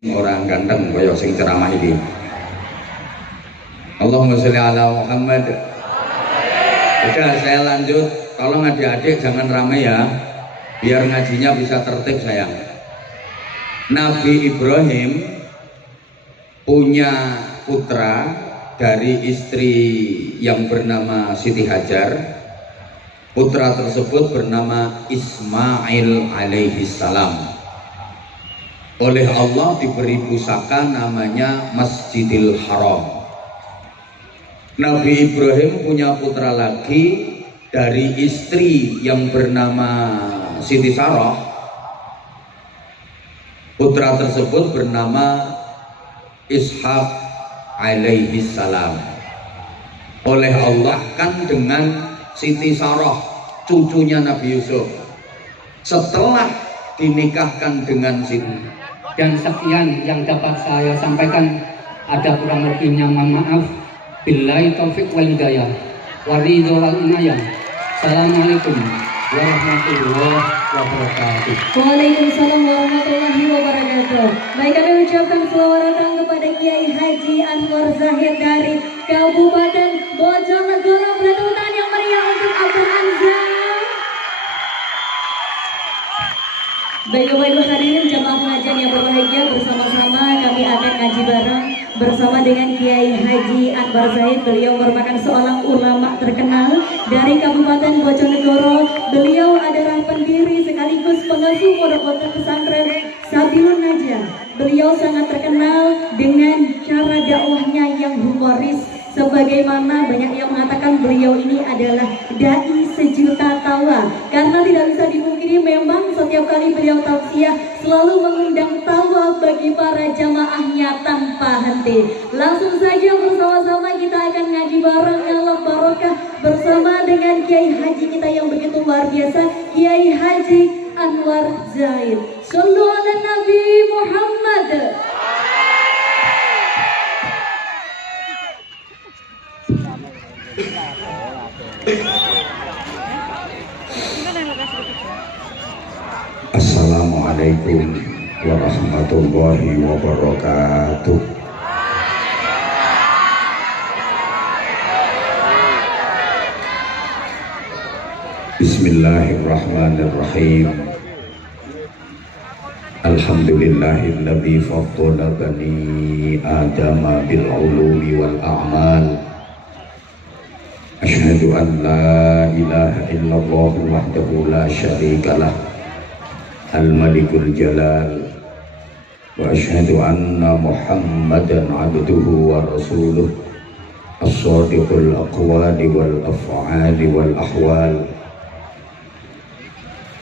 orang ganteng koyo sing ceramah ini. Allahumma sholli ala Muhammad. Udah, saya lanjut. Tolong adik-adik jangan ramai ya, biar ngajinya bisa tertib sayang. Nabi Ibrahim punya putra dari istri yang bernama Siti Hajar. Putra tersebut bernama Ismail alaihi salam. Oleh Allah diberi pusaka namanya Masjidil Haram. Nabi Ibrahim punya putra lagi dari istri yang bernama Siti Sarah. Putra tersebut bernama Ishak alaihi salam. Oleh Allah kan dengan Siti Sarah, cucunya Nabi Yusuf, setelah dinikahkan dengan Siti. Dan sekian yang dapat saya sampaikan, ada kurang lebihnya mohon maaf. Billahi taufik wal hidayah waridho wal inayah. Assalamualaikum warahmatullahi wabarakatuh. Waalaikumsalam warahmatullahi wabarakatuh. Baik, kami ucapkan selamat datang kepada Kiai Haji Anwar Zahid dari Kabupaten Bojonegoro. Pelatunan yang meriah untuk Abdul Anzam. Baik hadirin jamaah pengajian yang berbahagia, bersama-sama kami akan ngaji bareng bersama dengan Kiai Haji Anwar Zahid. Beliau merupakan seorang ulama terkenal dari Kabupaten Bojonegoro. Beliau adalah pendiri sekaligus pengasuh pondok pesantren Sabilun Najah. Beliau sangat terkenal dengan cara dakwahnya yang humoris, sebagaimana banyak yang mengatakan beliau ini adalah dai sejuta tawa, karena tidak bisa dipungkiri memang setiap kali beliau tausiah selalu mengundang tawa bagi para jamaahnya tanpa henti. Langsung saja bersama-sama kita akan ngaji bareng dalam barokah bersama dengan Kiai Haji kita yang begitu luar biasa, Kiai Haji Anwar Zahid. Shallu ala Nabi Muhammad. Assalamualaikum warahmatullahi wabarakatuh. Bismillahirrahmanirrahim. Alhamdulillahilladzi faddala bani Adama bil ulumi wal a'mal. Asyhadu an la ilaha illallah wahdahu la syarika lah, al-malikul jalal, wa asyhadu anna Muhammadan abduhu wa rasuluh, as-sadiqul aqwali wal af'ali wal ahwal.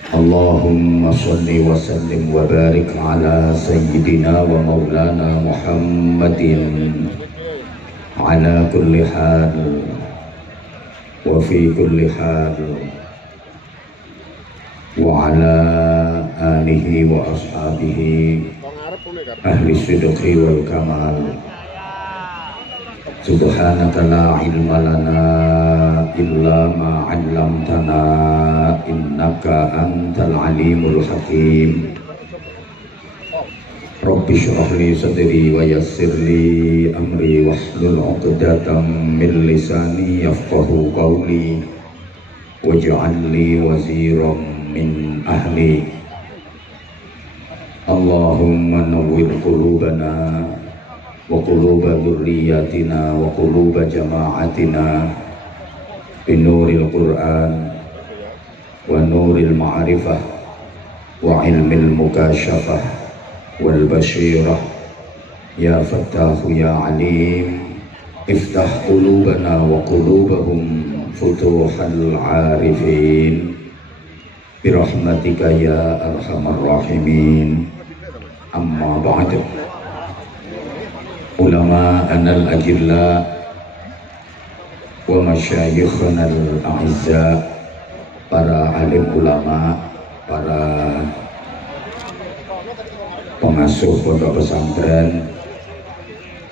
Allahumma salli wa sallim wa barik ala sayyidina wa maulana Muhammadin ala kulli hal wa fi kulli hal wa ala alihi wa ashabihi ahli sidqi wal kamal. Subhanaka la ilma lana illa ma 'allamtana innaka antal alimul hakim. Rabbi shrah li sadri wa yassir li amri wahlul 'uqdatam min lisani yafqahu qawli waj'al li waziran min ahli. Allahumma nawwir qulubana wa quluba dzurriyyatina wa quluba jama'atina binuril Qur'an wa nuril ma'rifah wa ilmil mukasyafah wal basyirah. Ya Fattahu ya Alim, iftah qulubana wa qulubahum futuhal arifin birahmatika ya arhamar rahimin. Amma ba'du. Ulama anal ajilla wa masyayikhna al-a'izza, para alim ulama, para pengasuh pondok pesantren,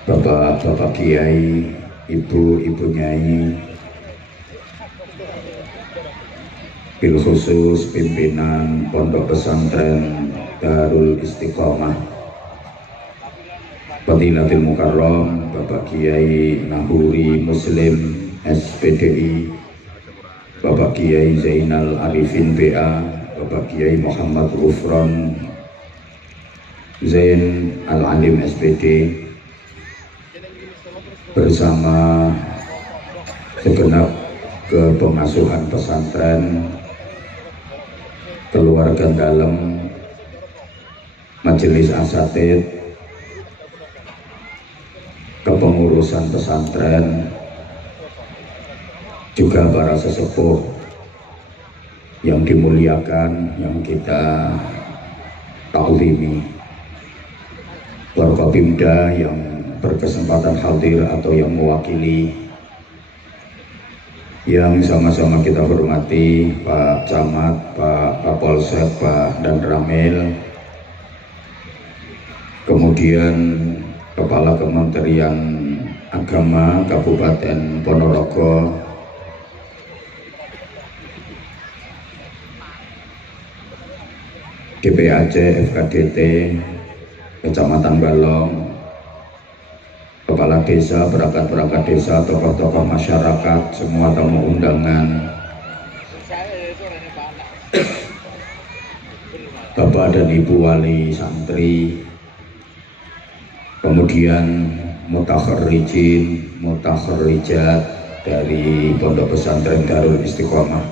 bapak-bapak kiai, ibu-ibu nyai, bil khusus pimpinan pondok pesantren Darul Istiqomah, Fadilatul Mukarram Bapak Kiai Nahuri Muslim SPDI, Bapak Kiai Zainal Arifin BA, Bapak Kiai Muhammad Ghufran Zain Al-Alim SPD, bersama segenap kepengasuhan pesantren, keluarga dalam, majelis asatid, kepengurusan pesantren, juga para sesepuh yang dimuliakan, yang kita taklimi, Forkopimda yang berkesempatan hadir atau yang mewakili, yang sama-sama kita hormati Pak Camat, Pak Kapolsek, Pak Dan Ramil, kemudian Kepala Kementerian Agama Kabupaten Ponorogo, DPAC FKDT Kecamatan Balong, kepala desa, perangkat-perangkat desa, tokoh-tokoh masyarakat, semua tamu undangan, Bapak dan Ibu wali santri, kemudian mutakharrijin, mutakharrijat dari Pondok Pesantren Darul Istiqomah,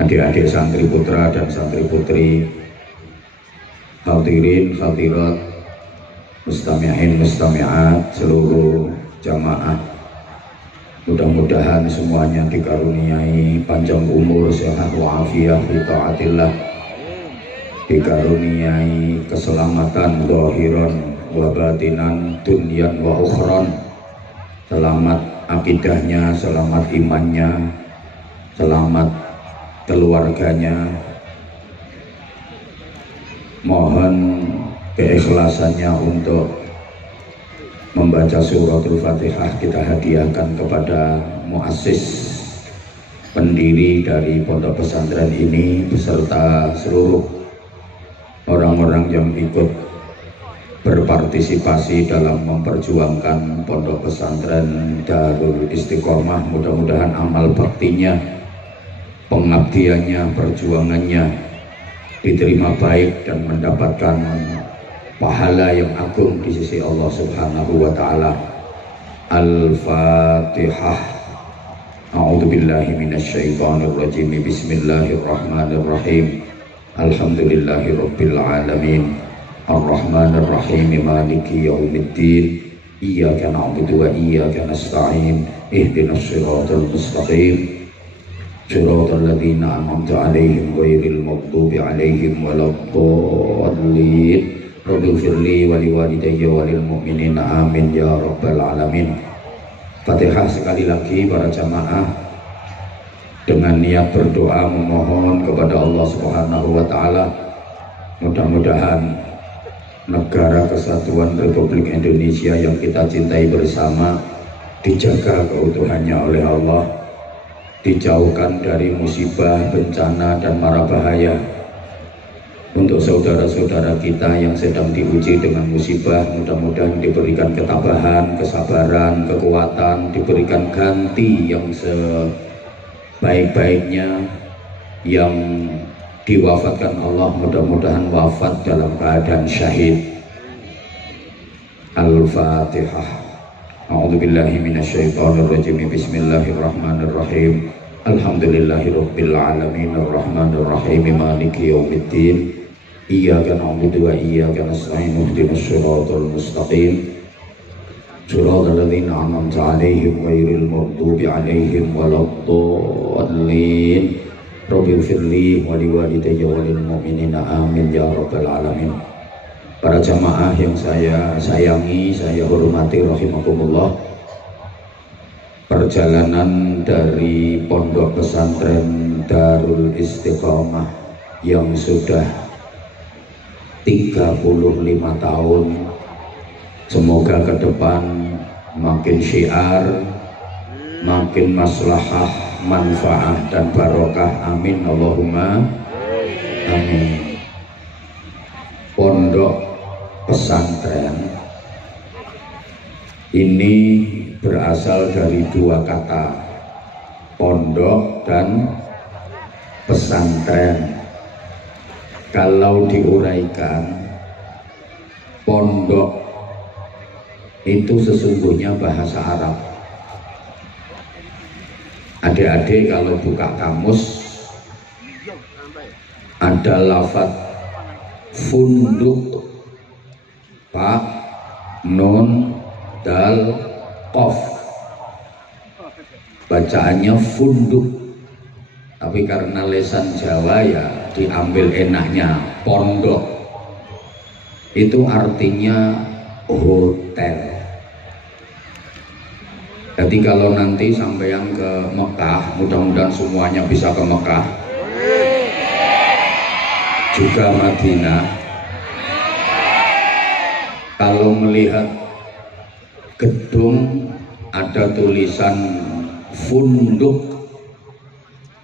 adik-adik santri putra dan santri putri, hadirin hadirat, mustami'in mustami'at, seluruh jamaah, mudah-mudahan semuanya dikaruniai panjang umur, sehat wa'afiyah fi ta'atillah, dikaruniai keselamatan zahiran wa batinan, dunyan wa ukhran, selamat akidahnya, selamat imannya, selamat keluarganya. Mohon keikhlasannya untuk membaca suratul Fatihah kita hadiahkan kepada muassis, pendiri dari pondok pesantren ini, beserta seluruh orang-orang yang ikut berpartisipasi dalam memperjuangkan pondok pesantren Darul Istiqomah. Mudah-mudahan amal baktinya, pengabdiannya, perjuangannya diterima baik dan mendapatkan pahala yang agung di sisi Allah Subhanahu wa taala. Al-Fatihah. A'udzu billahi minasyaitonir rajim. Bismillahirrahmanirrahim. Alhamdulillahirabbil alamin. Arrahmanir rahim. Maliki yaumiddin. Iyyaka na'budu wa iyyaka nasta'in. Ihdinas shiratal mustaqim. Shiratal ladzina an'amta 'alaihim ghairil maghdubi 'alaihim waladdallin. Rabbighfirli wa liwalidayya wa lil mu'minina amin ya rabbal alamin. Fatihah sekali lagi para jamaah, dengan niat berdoa memohon kepada Allah Subhanahu wa taala, mudah-mudahan negara kesatuan Republik Indonesia yang kita cintai bersama dijaga keutuhannya oleh Allah, dijauhkan dari musibah, bencana, dan mara bahaya. Untuk saudara-saudara kita yang sedang diuji dengan musibah, mudah-mudahan diberikan ketabahan, kesabaran, kekuatan, diberikan ganti yang sebaik-baiknya. Yang diwafatkan Allah mudah-mudahan wafat dalam keadaan syahid. Al-Fatihah. A'udzubillahi minasyaitonirrajim. Bismillahirrahmanirrahim. Alhamdulillahirabbil alamin. Arrahmanirrahim. Maliki yaumiddin. Iyyaka na'budu wa iyyaka nasta'in. Ihdinas shiratal mustaqim. Shiratal ladzina an'amta 'alaihim ghairil maghdubi 'alaihim waladdallin. Rabbighfirli wa liwalidayya wa lil mu'minina amin ya rabbal alamin. Para jamaah yang saya sayangi, saya hormati rahimakumullah, perjalanan dari pondok pesantren Darul Istiqomah yang sudah 35 tahun, semoga ke depan makin syiar, makin maslahah, manfaat dan barokah, amin Allahumma amin. Pondok pesantren ini berasal dari dua kata, pondok dan pesantren. Kalau diuraikan, pondok itu sesungguhnya bahasa Arab. Adik-adik kalau buka kamus, ada lafaz funduk, pa, nun, dal, qaf. Bacaannya funduk. Tapi karena lesan Jawa ya diambil enaknya pondok. Itu artinya hotel. Jadi kalau nanti sampeyan ke Mekah, mudah-mudahan semuanya bisa ke Mekah, juga Madinah, kalau melihat gedung ada tulisan funduk,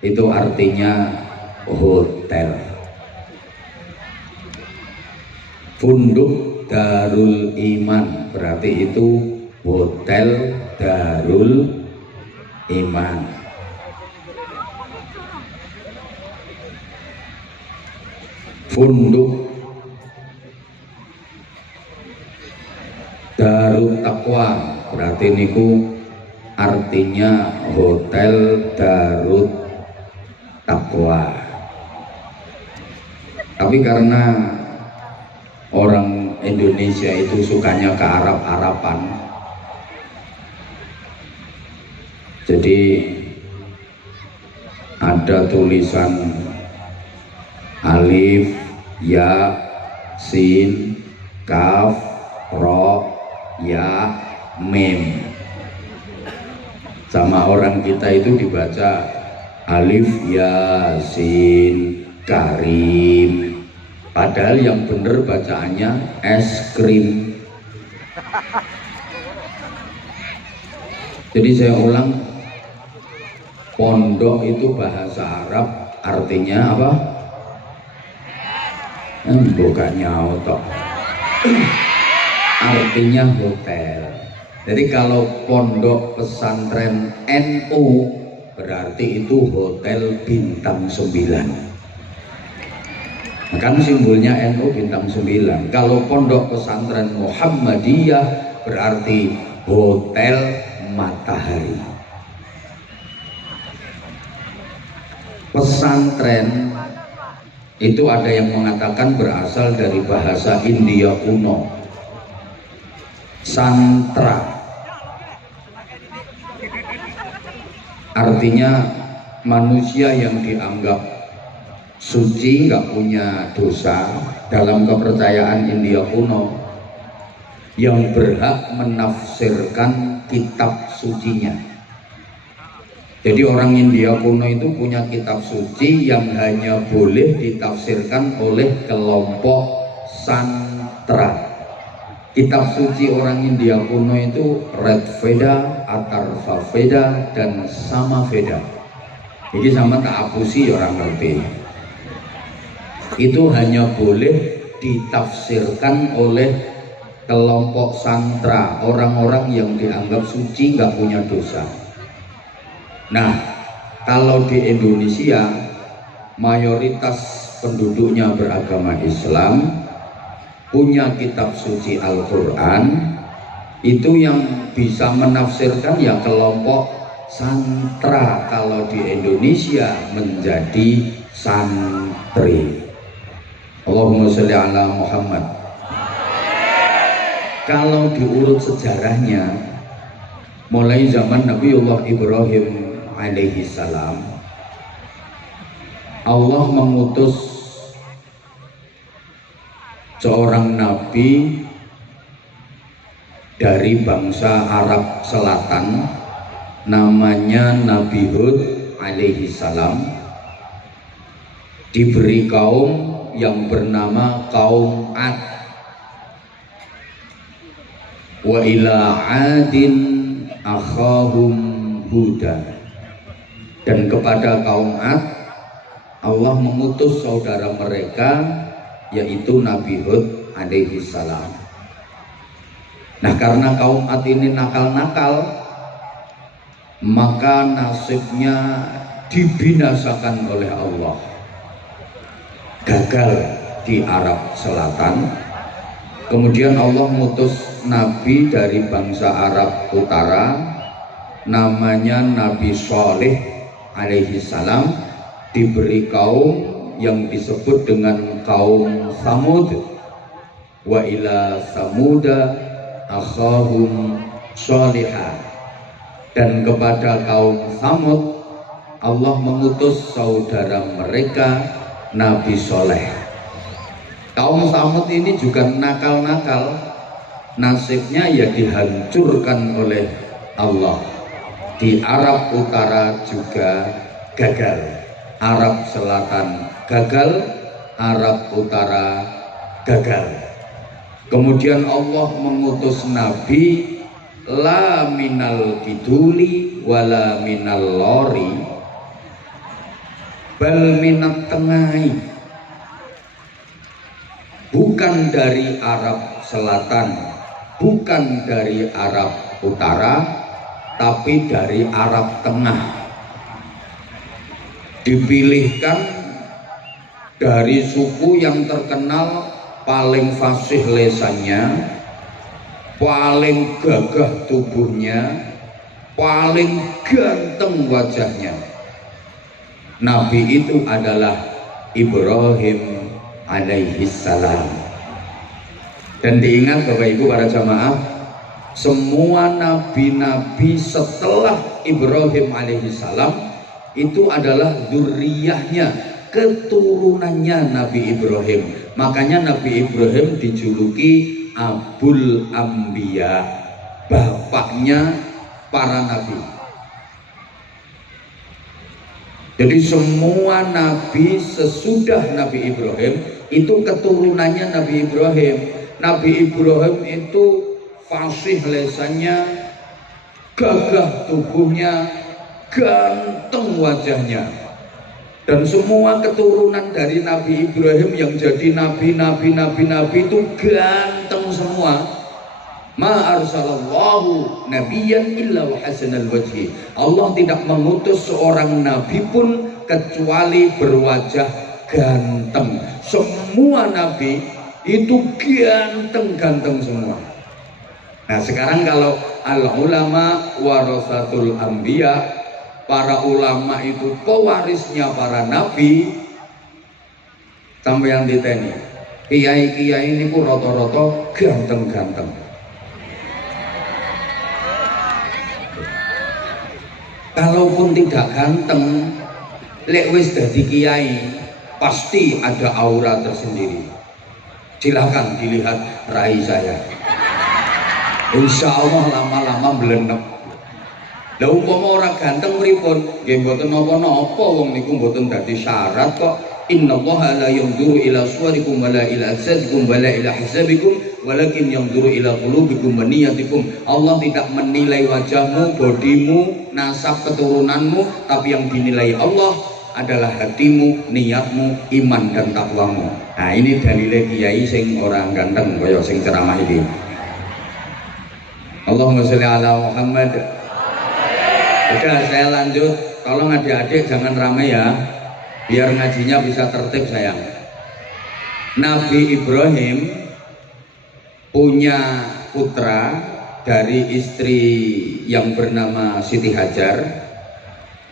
itu artinya hotel. Funduk Darul Iman berarti itu hotel Darul Iman. Funduk Darut Taqwa berarti niku artinya hotel Darut Taqwa. Tapi karena orang Indonesia itu sukanya ke Arab-Araban, jadi ada tulisan alif, ya, sin, kaf, ro, ya, mim. Sama orang kita itu dibaca alif, yasin, karim. Padahal yang bener bacaannya es krim. Jadi saya ulang, pondok itu bahasa Arab artinya apa? Bukan nyawa, artinya hotel. Jadi kalau pondok pesantren NU berarti itu hotel bintang 9. Kan simbolnya NU bintang 9. Kalau pondok pesantren Muhammadiyah berarti hotel matahari. Pesantren itu ada yang mengatakan berasal dari bahasa India kuno, santra, artinya manusia yang dianggap suci, nggak punya dosa dalam kepercayaan India kuno, yang berhak menafsirkan kitab sucinya. Jadi orang India kuno itu punya kitab suci yang hanya boleh ditafsirkan oleh kelompok santra. Kitab suci orang India kuno itu Red Veda, Atharva Veda, dan Sama Veda. Jadi sama tak apusi orang ngerti. Itu hanya boleh ditafsirkan oleh kelompok santra, orang-orang yang dianggap suci, nggak punya dosa. Nah, kalau di Indonesia mayoritas penduduknya beragama Islam, punya kitab suci Al-Quran, itu yang bisa menafsirkan ya kelompok santra. Kalau di Indonesia menjadi santri. Allahumma sholli ala Muhammad. Kalau diurut sejarahnya, mulai zaman Nabiullah Ibrahim alaihi salam, Allah mengutus seorang nabi dari bangsa Arab Selatan, namanya Nabi Hud alaihi salam, diberi kaum yang bernama kaum Ad. Wa ila adin akhahum Huda. Dan kepada kaum Ad Allah mengutus saudara mereka, yaitu Nabi Hud alaihi salam. Nah, karena kaum Ad ini nakal-nakal, maka nasibnya dibinasakan oleh Allah. Gagal di Arab Selatan. Kemudian Allah mutus nabi dari bangsa Arab Utara, namanya Nabi Shalih alaihi salam, diberi kaum yang disebut dengan kaum Samud. Wa ila Samuda akhahum Shalihah. Dan kepada kaum Samud Allah mengutus saudara mereka Nabi Shalih. Kaum Samud ini juga nakal-nakal, nasibnya ya dihancurkan oleh Allah. Di Arab Utara juga gagal, Arab Selatan gagal, Arab Utara gagal. Kemudian Allah mengutus Nabi la minal kiduli wala minal lori bal minat tengai, bukan dari Arab Selatan, bukan dari Arab Utara, tapi dari Arab Tengah. Dipilihkan dari suku yang terkenal paling fasih lesannya, paling gagah tubuhnya, paling ganteng wajahnya. Nabi itu adalah Ibrahim alaihi salam. Dan diingat Bapak Ibu para jamaah, semua nabi-nabi setelah Ibrahim alaihi salam itu adalah dzurriyyahnya, keturunannya Nabi Ibrahim. Makanya Nabi Ibrahim dijuluki Abul Anbiya, bapaknya para nabi. Jadi semua nabi sesudah Nabi Ibrahim itu keturunannya Nabi Ibrahim. Nabi Ibrahim itu fasih lesannya, gagah tubuhnya, ganteng wajahnya. Dan semua keturunan dari Nabi Ibrahim yang jadi nabi itu ganteng semua. Ma arsalallahu nabiyyan illa wa hasanal wajhi. Allah tidak mengutus seorang nabi pun kecuali berwajah ganteng. Semua nabi itu ganteng-ganteng semua. Nah, sekarang kalau al ulama warasatul anbiya, para ulama itu pewarisnya para nabi, sampai yang diteni kiai-kiai ini pun roto-roto ganteng-ganteng. Kalaupun tidak ganteng, lek wis dadi kiai pasti ada aura tersendiri. Silakan dilihat rai saya, insya Allah lama-lama belenep. Lah umpama ora ganteng pripun? Nggih mboten napa-napa, wong niku mboten dadi syarat kok. Innallaha la yanzuru ila suwarikum wala ila ajsadikum wala ila hisabikum walakin yanzuru ila qulubikum wa niyatikum. Allah tidak menilai wajahmu, bodimu, nasab keturunanmu, tapi yang dinilai Allah adalah hatimu, niatmu, iman dan takwamu. Nah, ini dalile kiai sing orang ganteng kaya sing ceramah ini. Allahumma sholli ala Muhammad. Udah, saya lanjut. Tolong adik-adik jangan ramai ya, biar ngajinya bisa tertib sayang. Nabi Ibrahim punya putra dari istri yang bernama Siti Hajar.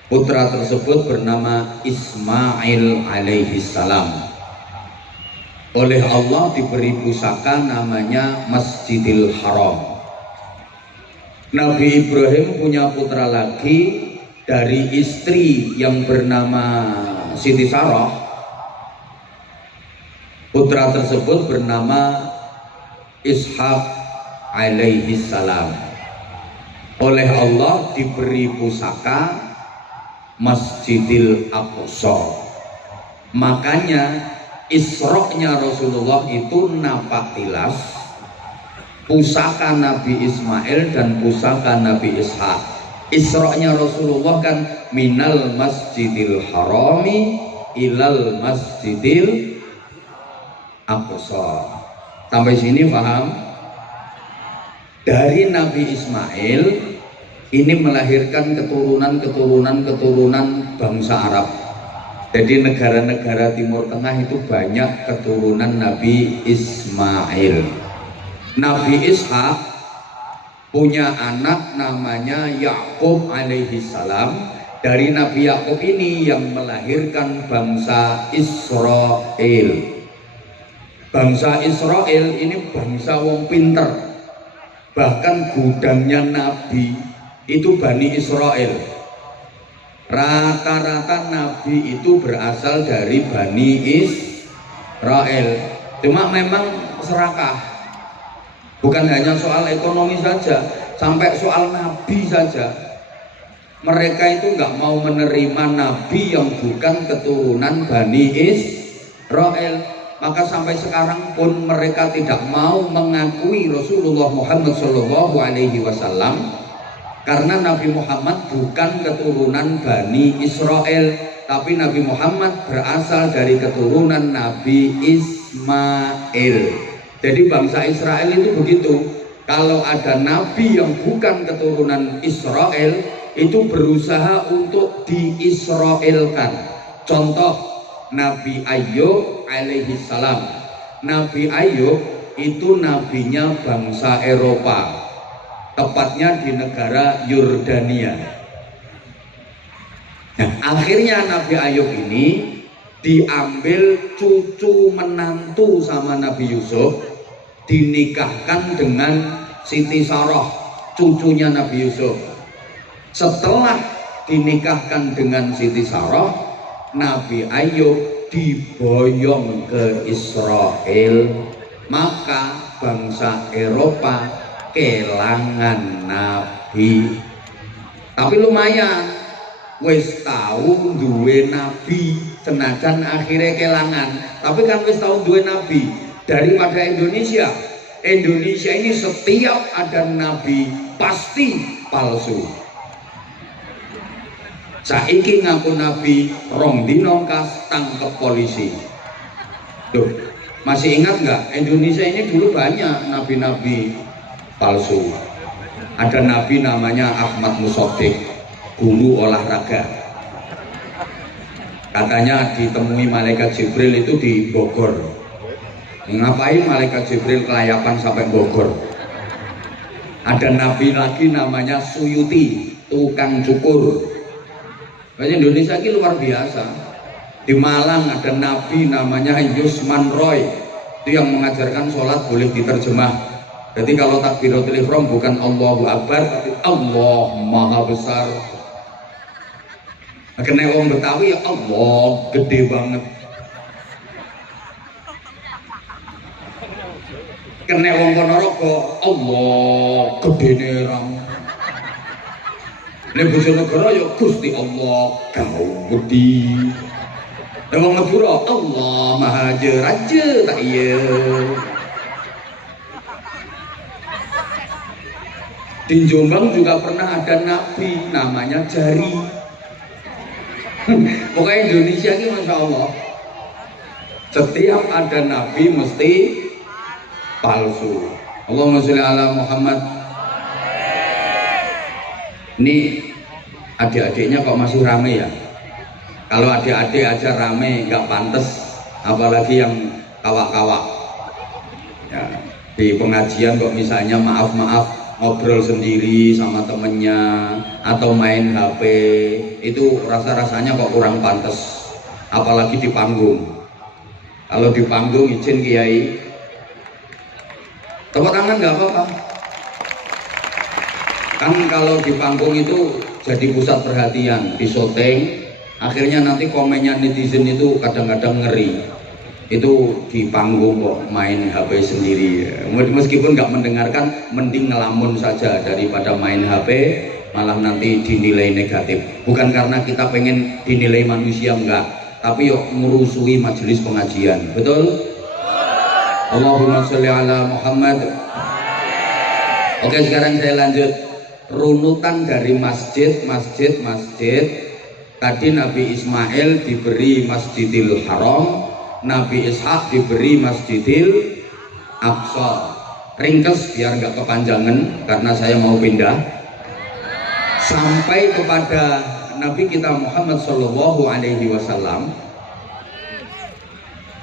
Putra tersebut bernama Ismail alaihi salam. Oleh Allah diberi pusaka namanya Masjidil Haram. Nabi Ibrahim punya putra lagi dari istri yang bernama Siti Sarah. Putra tersebut bernama Ishak alaihi salam. Oleh Allah diberi pusaka Masjidil Aqsa. Makanya Isra-nya Rasulullah itu napak tilas pusaka Nabi Ismail dan pusaka Nabi Ishak. Isra-nya Rasulullah kan minal Masjidil Harami ilal Masjidil Aqsa. Sampai sini paham? Dari Nabi Ismail ini melahirkan keturunan bangsa Arab. Jadi negara-negara Timur Tengah itu banyak keturunan Nabi Ismail. Nabi Ishak punya anak namanya Yakub alaihi salam. Dari Nabi Yakub ini yang melahirkan bangsa Israel. Bangsa Israel ini bangsa wong pinter. Bahkan gudangnya Nabi itu Bani Israel. Rata-rata Nabi itu berasal dari Bani Israel. Cuma memang serakah. Bukan hanya soal ekonomi saja, sampai soal Nabi saja. Mereka itu nggak mau menerima Nabi yang bukan keturunan Bani Israel. Maka sampai sekarang pun mereka tidak mau mengakui Rasulullah Muhammad SAW, karena Nabi Muhammad bukan keturunan Bani Israel, tapi Nabi Muhammad berasal dari keturunan Nabi Ismail. Jadi bangsa Israel itu begitu. Kalau ada Nabi yang bukan keturunan Israel, itu berusaha untuk diisraelkan. Contoh Nabi Ayub alaihi salam. Nabi Ayub itu nabinya bangsa Eropa, tepatnya di negara Yordania. Nah, akhirnya Nabi Ayub ini diambil cucu menantu sama Nabi Yusuf, dinikahkan dengan Siti Sarah, cucunya Nabi Yusuf. Setelah dinikahkan dengan Siti Sarah, Nabi Ayub diboyong ke Israel. Maka bangsa Eropa kelangan Nabi. Tapi lumayan, wis tahu duwe Nabi, senajan akhirnya kelangan. Tapi kan wis tahu duwe Nabi. Daripada Indonesia ini setiap ada Nabi pasti palsu. Saiki ngaku Nabi, rong dino kas tangkep polisi. Tuh, masih ingat nggak? Indonesia ini dulu banyak nabi-nabi palsu. Ada nabi namanya Ahmad Musodik, guru olahraga. Katanya ditemui malaikat Jibril itu di Bogor. Ngapain malaikat Jibril kelayapan sampai Bogor? Ada nabi lagi namanya Suyuti, tukang cukur. Bahasa Indonesia ini luar biasa. Di Malang ada nabi namanya Yusman Roy, itu yang mengajarkan sholat boleh diterjemah. Jadi kalau takbiratul ihram bukan Allahu Akbar, tapi Allah Maha Besar. Kena wong Betawi ya Allah gede banget. Kena wong Ponorogo Allah gede nerang. Nek Bojonegoro ya Gusti Allah kau gede. Nek wong Madura Allah Maha Raja tak iya. Di Jombang juga pernah ada nabi namanya Jari. Pokoknya Indonesia ini Masya Allah, setiap ada nabi mesti palsu. Allahumma sholli ala Muhammad. Ini adik-adiknya kok masih rame ya? Kalau adik-adik aja rame nggak pantas, apalagi yang kawak-kawak ya, di pengajian kok misalnya maaf-maaf ngobrol sendiri sama temennya atau main HP, itu rasa-rasanya kok kurang pantas, apalagi di panggung. Kalau di panggung izin Kiai tepuk tangan nggak apa-apa. Kan kalau di panggung itu jadi pusat perhatian, di syuting, akhirnya nanti komennya netizen itu kadang-kadang ngeri. Itu di panggung kok main HP sendiri. Meskipun nggak mendengarkan, mending ngelamun saja daripada main HP malah nanti dinilai negatif. Bukan karena kita pengen dinilai manusia, enggak, tapi yuk merusui majelis pengajian. Betul? Allahumma sholli ala Muhammad. Oke, sekarang saya lanjut. Runutan dari masjid. Tadi Nabi Ismail diberi Masjidil Haram, Nabi Ishak diberi Masjidil Aqsa. Ringkes biar nggak kepanjangan karena saya mau pindah. Sampai kepada Nabi kita Muhammad Shallallahu Alaihi Wasallam.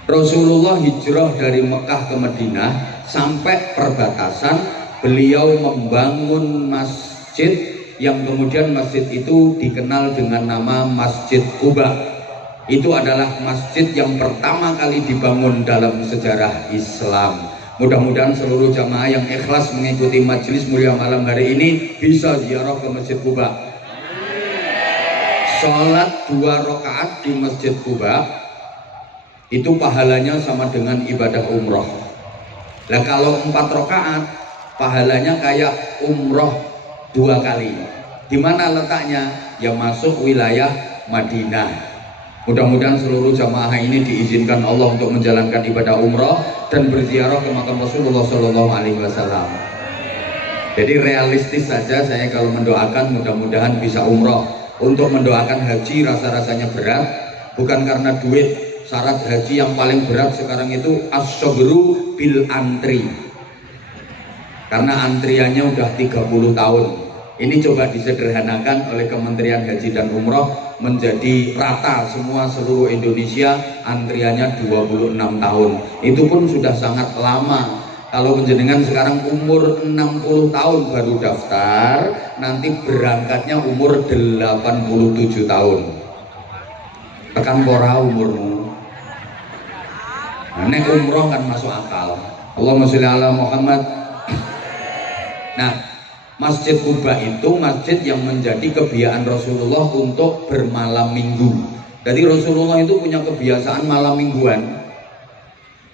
Rasulullah hijrah dari Mekah ke Madinah, sampai perbatasan beliau membangun masjid yang kemudian masjid itu dikenal dengan nama Masjid Quba. Itu adalah masjid yang pertama kali dibangun dalam sejarah Islam. Mudah-mudahan seluruh jamaah yang ikhlas mengikuti majelis mulia malam hari ini bisa ziarah ke Masjid Quba. Sholat 2 rakaat di Masjid Quba itu pahalanya sama dengan ibadah umroh. Nah kalau 4 rakaat pahalanya kayak umroh 2 kali. Di mana letaknya? Ya masuk wilayah Madinah. Mudah-mudahan seluruh jamaah ini diizinkan Allah untuk menjalankan ibadah umroh dan berziarah ke makam Rasulullah Shallallahu Alaihi Wasallam. Jadi realistis saja saya kalau mendoakan mudah-mudahan bisa umroh. Untuk mendoakan haji rasa-rasanya berat, bukan karena duit. Syarat haji yang paling berat sekarang itu as-sabru bil antri. Karena antriannya udah 30 tahun. Ini coba disederhanakan oleh Kementerian Haji dan Umroh menjadi rata semua seluruh Indonesia, antriannya 26 tahun. Itu pun sudah sangat lama. Kalau penjenengan sekarang umur 60 tahun baru daftar, nanti berangkatnya umur 87 tahun. Tekan pora umurmu. Nah, nek umroh kan masuk akal. Allahumma sholli ala Muhammad. Nah, Masjid Quba itu masjid yang menjadi kebiasaan Rasulullah untuk bermalam minggu. Jadi Rasulullah itu punya kebiasaan malam mingguan.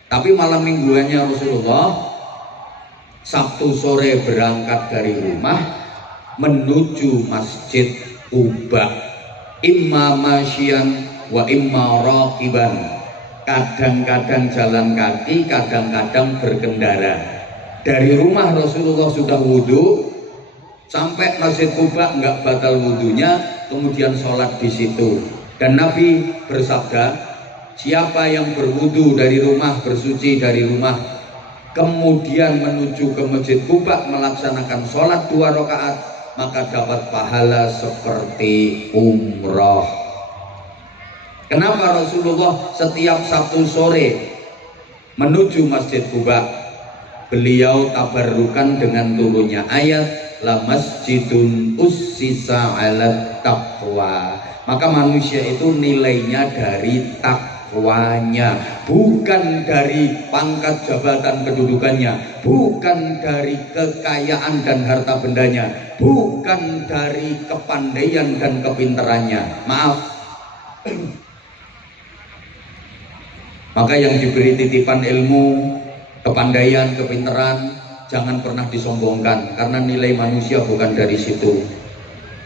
Tapi malam mingguannya Rasulullah Sabtu sore berangkat dari rumah menuju Masjid Quba. Imma masyian wa imma raqiban. Kadang-kadang jalan kaki, kadang-kadang berkendara. Dari rumah Rasulullah sudah wudhu, sampai Masjid Quba nggak batal wudhunya, kemudian sholat di situ. Dan Nabi bersabda, siapa yang berwudhu dari rumah, bersuci dari rumah, kemudian menuju ke Masjid Quba melaksanakan sholat 2 rakaat, maka dapat pahala seperti umroh. Kenapa Rasulullah setiap Sabtu sore menuju Masjid Quba? Beliau tabarrukan dengan turunnya ayat la masjidun ussisa 'alat taqwa. Maka manusia itu nilainya dari takwanya, bukan dari pangkat jabatan kedudukannya, bukan dari kekayaan dan harta bendanya, bukan dari kepandaian dan kepintarannya. Maaf. Maka yang diberi titipan ilmu, kepandaian, kepintaran, jangan pernah disombongkan, karena nilai manusia bukan dari situ.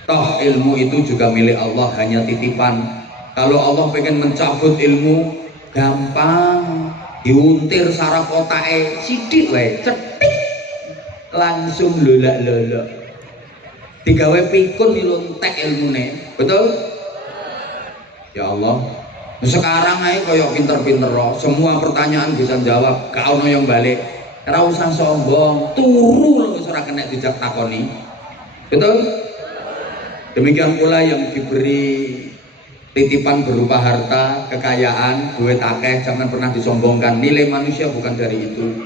Toh ilmu itu juga milik Allah, hanya titipan. Kalau Allah pengen mencabut ilmu, gampang, diuntir saraf otake sidik wae, cetik langsung lolak-lolak. Digawe pikun dilontek ilmune. Betul? Ya Allah. Sekarang aja koyok pinter-pinter roh, semua pertanyaan bisa jawab, gak ono yang balik. Ora usah sombong, turu wis ora kena dijak takoni. Betul? Demikian pula yang diberi titipan berupa harta, kekayaan, duit akeh, jangan pernah disombongkan. Nilai manusia bukan dari itu.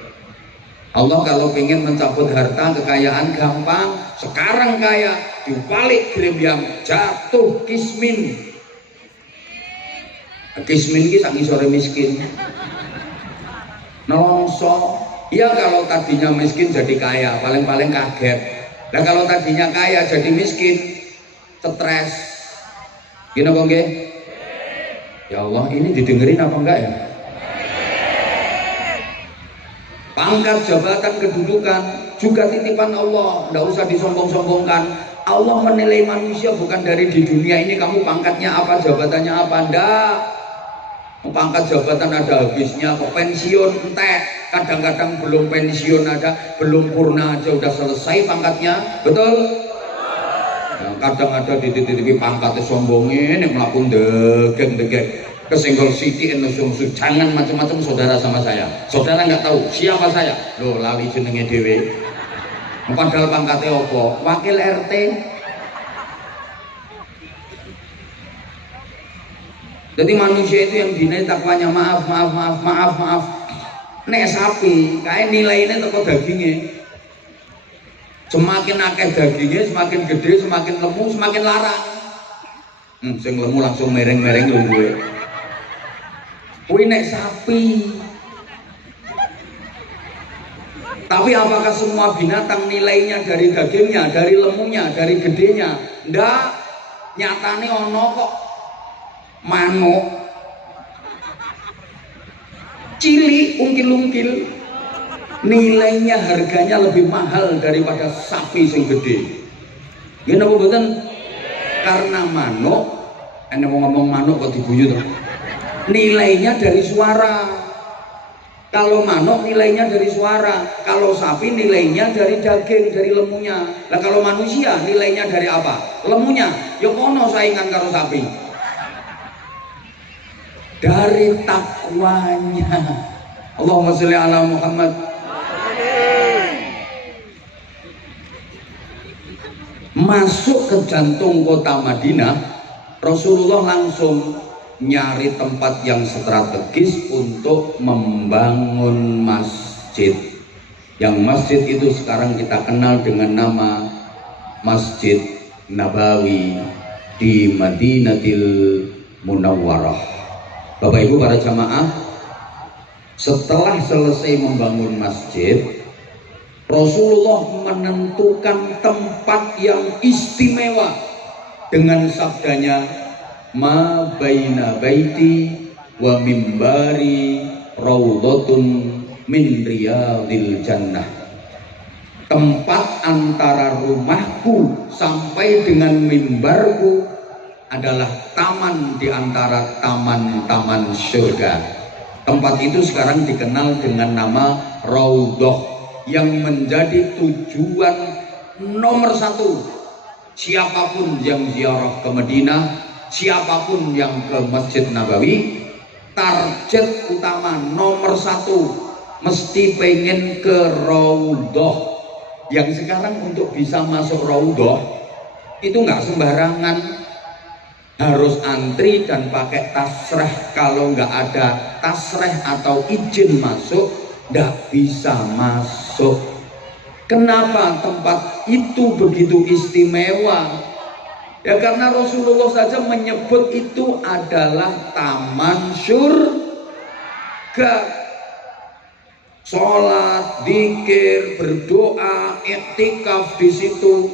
Allah kalau ingin mencabut harta, kekayaan gampang. Sekarang kaya, dibalik yang jatuh kismin. Kismin ini sak ngisore miskin. Nolongso. Ya kalau tadinya miskin jadi kaya, paling-paling kaget. Nah kalau tadinya kaya jadi miskin, stres. Gini kok nggih? Ya Allah, ini didengerin apa enggak ya? Pangkat, jabatan, kedudukan juga titipan Allah, enggak usah disombong-sombongkan. Allah menilai manusia bukan dari di dunia ini kamu pangkatnya apa, jabatannya apa, enggak. Pangkat jabatan ada habisnya, kok pensiun entek, kadang-kadang belum pensiun ada, belum purna aja udah selesai pangkatnya, betul? Nah, kadang ada di titik-titik pangkatnya sombongin, yang melakukan degeng-degeng, kesenggol siti, jangan macam-macam saudara sama saya. Saudara nggak tahu siapa saya. Lho, lali jenenge dhewe. Padahal pangkate apa? Wakil RT. Jadi manusia itu yang dinilai takwanya maaf. Nek sapi, kayak nilainya teko dagingnya. Semakin akeh dagingnya, semakin gede, semakin lemu, semakin larang. Sing lemu langsung mereng-mereng lho gue. Kuwi nek sapi. Tapi apakah semua binatang nilainya dari dagingnya, dari lemunya, dari gedenya? Ndak. Nyatane ono kok manuk cilik ungkil-ungkil nilainya harganya lebih mahal daripada sapi sing gede. Ya napa mboten? Karena manuk, ene mau ngomong manuk kok diguyu to. Nilainya dari suara. Kalau manuk nilainya dari suara, kalau sapi nilainya dari daging, dari lemunya. Lah kalau manusia nilainya dari apa? Lemunya. Ya kono saingan karo sapi. Dari takwanya. Allahumma sholli ala Muhammad. Masuk ke jantung kota Madinah, Rasulullah langsung nyari tempat yang strategis untuk membangun masjid. Yang masjid itu sekarang kita kenal dengan nama Masjid Nabawi di Madinatil Munawwarah. Bapak Ibu para jamaah, setelah selesai membangun masjid, Rasulullah menentukan tempat yang istimewa dengan sabdanya, ma baina baiti wa mimbari raudhatun min riyadil jannah. Tempat antara rumahku sampai dengan mimbarku adalah taman di antara taman-taman surga. Tempat itu sekarang dikenal dengan nama Raudhah, yang menjadi tujuan nomor satu siapapun yang ziarah ke Madinah, siapapun yang ke Masjid Nabawi. Target utama nomor satu mesti pengen ke Raudhah. Yang sekarang untuk bisa masuk Raudhah itu nggak sembarangan, harus antri dan pakai tasreh. Kalau nggak ada tasreh atau izin masuk, nggak bisa masuk. Kenapa tempat itu begitu istimewa? Ya karena Rasulullah saja menyebut itu adalah taman surga. Sholat, zikir, berdoa, iktikaf di situ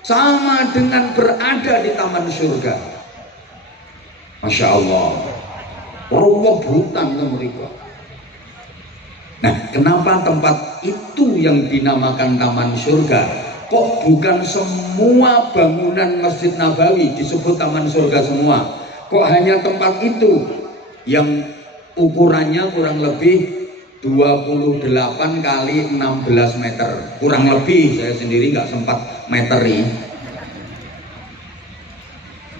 sama dengan berada di taman surga. Masya Allah, rebutan ke mereka. Nah, kenapa tempat itu yang dinamakan taman surga? Kok bukan semua bangunan Masjid Nabawi disebut taman surga semua? Kok hanya tempat itu yang ukurannya kurang lebih 28 kali 16 meter, kurang lebih, saya sendiri nggak sempat meteri.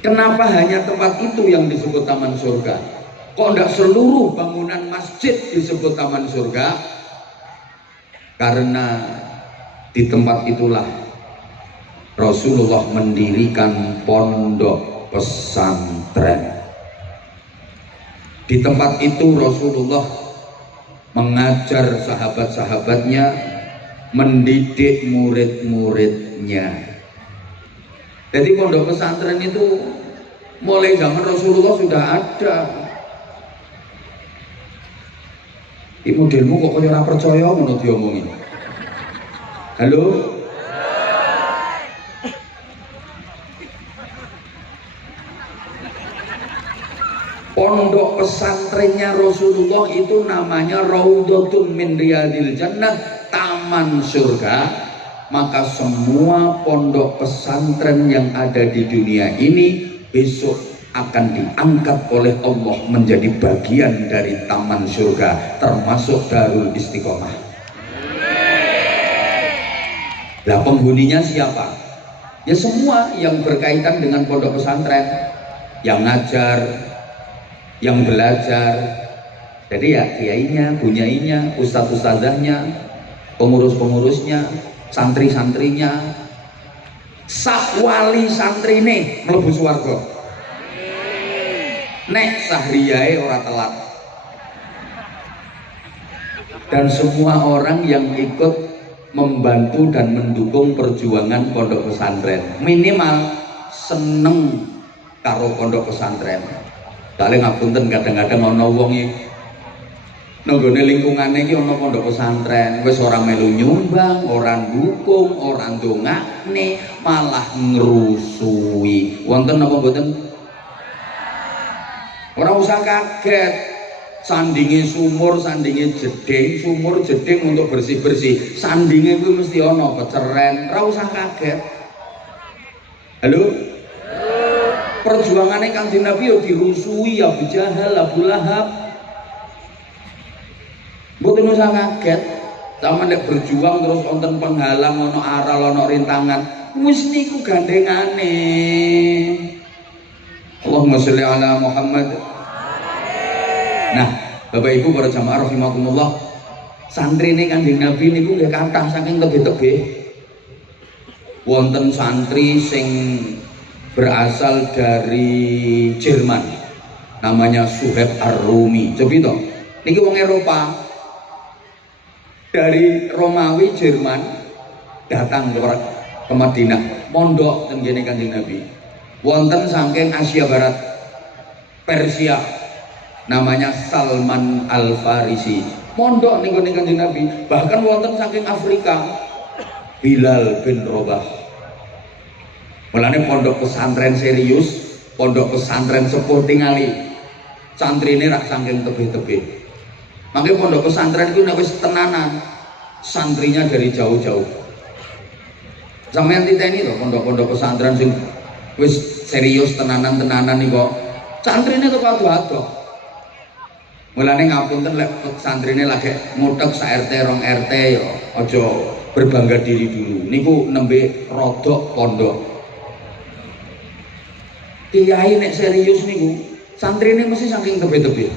Kenapa hanya tempat itu yang disebut taman surga? Kok enggak seluruh bangunan masjid disebut taman surga? Karena di tempat itulah Rasulullah mendirikan pondok pesantren. Di tempat itu Rasulullah mengajar sahabat-sahabatnya, mendidik murid-muridnya. Jadi pondok pesantren itu mulai zaman Rasulullah sudah ada. Ini modelmu kok kaya ora percaya ngono diomongin. Halo? Pondok pesantrennya Rasulullah itu namanya Raudhatun min Riyadil Jannah, taman surga. Maka semua pondok pesantren yang ada di dunia ini besok akan diangkat oleh Allah menjadi bagian dari taman surga, termasuk Darul Istiqomah. Lah penghuninya siapa? Ya semua yang berkaitan dengan pondok pesantren, yang ngajar, yang belajar. Jadi ya kiainya, bunyainya, ustadz-ustadzahnya, pengurus-pengurusnya, santri-santrinya, sak wali santrine mlebu swarga. Nek sahriyae ora telat. Dan semua orang yang ikut membantu dan mendukung perjuangan pondok pesantren minimal seneng karo pondok pesantren. Soalnya ngapunten kadang-kadang ana wong iki nanggone lingkungane iki ana pondok pesantren wis ora melu nyumbang, ora dukung, ora ndongakne, malah ngrusui. Wonten napa mboten? Ora usah kaget. Sandinge sumur, sandinge jeding, sumur jeding untuk bersih-bersih. Sandinge kuwi mesti ana peceren, ora usah kaget. Halo? Perjuangannya Kanjeng Nabi yo dirusui Abu Jahal, Abu Lahab. Mboten usah kaget. Sama nek berjuang terus wonten penghalang, ono aral, ono rintangan, wis niku gandengane. Allahumma sholli ala Muhammad. Nah, Bapak Ibu para jamaah rahimakumullah, santrine Kanjeng Nabi niku nggih kathah saking tebih-tebih. Wonten santri sing berasal dari Jerman, namanya Suhaib Ar-Rumi. Cobi toh, niki wong Eropa, dari Romawi Jerman datang ke Madinah, mondok ten kene Kanjeng Nabi. Wonten saking Asia Barat, Persia, namanya Salman Al-Farisi, mondok ning kene Kanjeng Nabi. Bahkan wonten saking Afrika, Bilal bin Rabah. Mulane pondok pesantren serius, pondok pesantren sepuh tingali, santrine rak saking tebih-tebih. Makanya pondok pesantren itu nek wis tenanan, santrinya dari jauh-jauh. Sampeyan titeni to pondok-pondok pesantren sing wis serius tenanan-tenanan nih kok, santrine tuh ado-ado. Mulane ngapunten lek santrine lagi mutek sak RT rong RT yo aja berbangga diri dulu. Niku nembe rodok pondok. Kiai nek serius niku santrine mesti saking tebih-tebih.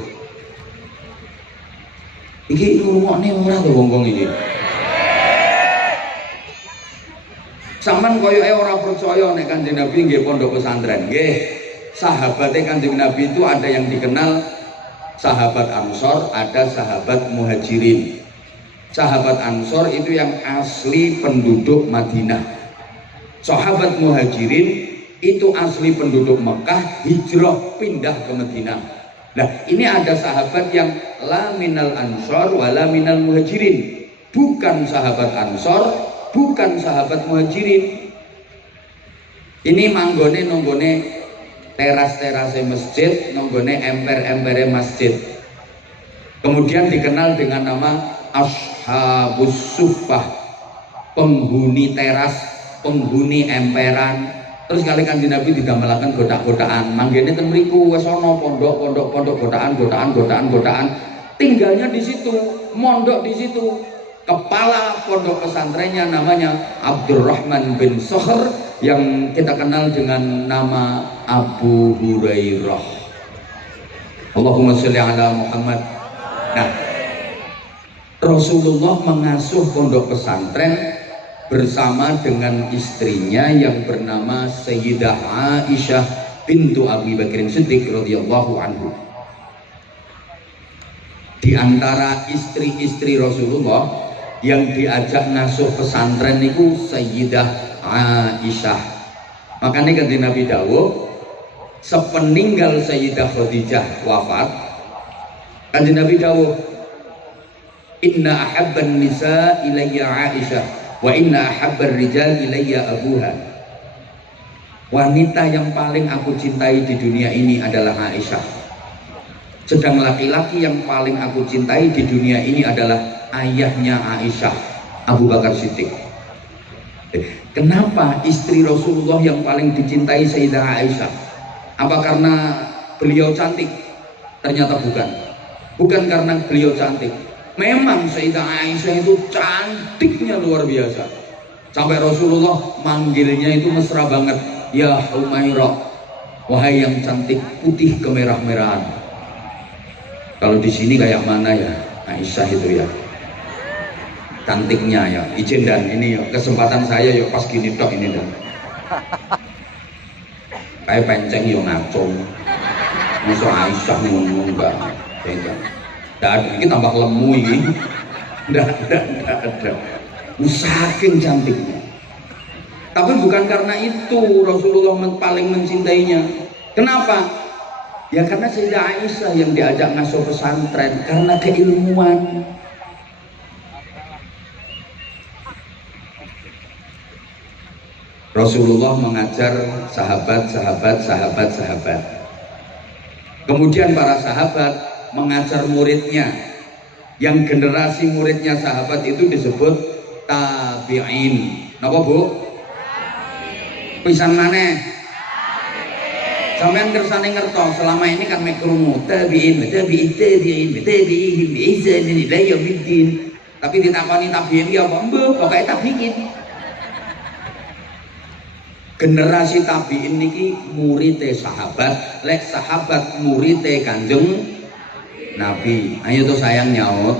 Iki ngrungokne ora to wong-wong iki. Sampeyan koyoke ora percaya nek Kanjeng Nabi nggih pondok pesantren. Nggih, sahabatnya Kanjeng Nabi itu ada yang dikenal sahabat Ansor, ada sahabat Muhajirin. Sahabat Ansor itu yang asli penduduk Madinah. Sahabat Muhajirin itu asli penduduk Mekah, hijrah pindah ke Madinah. Nah, ini ada sahabat yang la minal Ansor wa la minal Muhajirin. Bukan sahabat Ansor, bukan sahabat Muhajirin. Ini manggone nonggone teras-terase masjid, nonggone emper-empere masjid. Kemudian dikenal dengan nama Ashabus Suffah, penghuni teras, penghuni emperan. Terus kali Kanjeng Nabi didamelaken godak-godakan. Manggene ten mriku wis ana pondok-pondok godakan. Tinggalnya di situ, mondok di situ. Kepala pondok pesantrennya namanya Abdurrahman bin Sakhr yang kita kenal dengan nama Abu Hurairah. Allahumma sholli ala Muhammad. Nah, Rasulullah mengasuh pondok pesantren bersama dengan istrinya yang bernama Sayyidah Aisyah bintu Abi Bakr Siddiq radhiyallahu anhu. Di antara istri-istri Rasulullah yang diajak ngasuh pesantren itu Sayyidah Aisyah. Makanya kanjeng Nabi dawuh, sepeninggal Sayyidah Khadijah wafat, kanjeng Nabi dawuh, inna ahabban nisa ilayya Aisyah wa inna ahabbar rijal ilayya abuha. Wanita yang paling aku cintai di dunia ini adalah Aisyah. Sedang laki-laki yang paling aku cintai di dunia ini adalah ayahnya Aisyah, Abu Bakar Siddiq. Kenapa istri Rasulullah yang paling dicintai Sayyidah Aisyah? Apa karena beliau cantik? Ternyata bukan. Bukan karena beliau cantik. Memang Sayyidah Aisyah itu cantiknya luar biasa. Sampai Rasulullah manggilnya itu mesra banget. Ya Humairah, wahai yang cantik putih kemerah-merahan. Kalau di sini kayak mana ya Aisyah itu ya? cantiknya ya. Izin dan ini ya, kesempatan saya ya pas gini tok ini dan. Kayak penceng ya ngaco. Masuk Aisyah ngomong enggak. Dan ini tambah lemu ini. Enggak ada. Saking cantiknya. Tapi bukan karena itu Rasulullah paling mencintainya. Kenapa? Ya karena Sayyidah Aisyah yang diajak ngasuh pesantren karena keilmuan. Rasulullah mengajar sahabat. Kemudian para sahabat mengajar muridnya. Yang generasi muridnya sahabat itu disebut tabi'in. Napa Bu? Pisan maneh? Sampeyan kersane ngertos selama ini kan mek krungu tabi'in bi'izan ila yaumiddin. Tapi ditakoni tabi'in ya apa? Mbah, pokoke tabi'in. Generasi tabi'in niki murite sahabat, lek sahabat murite Kanjeng Nabi. Ayo tuh sayang nyaut.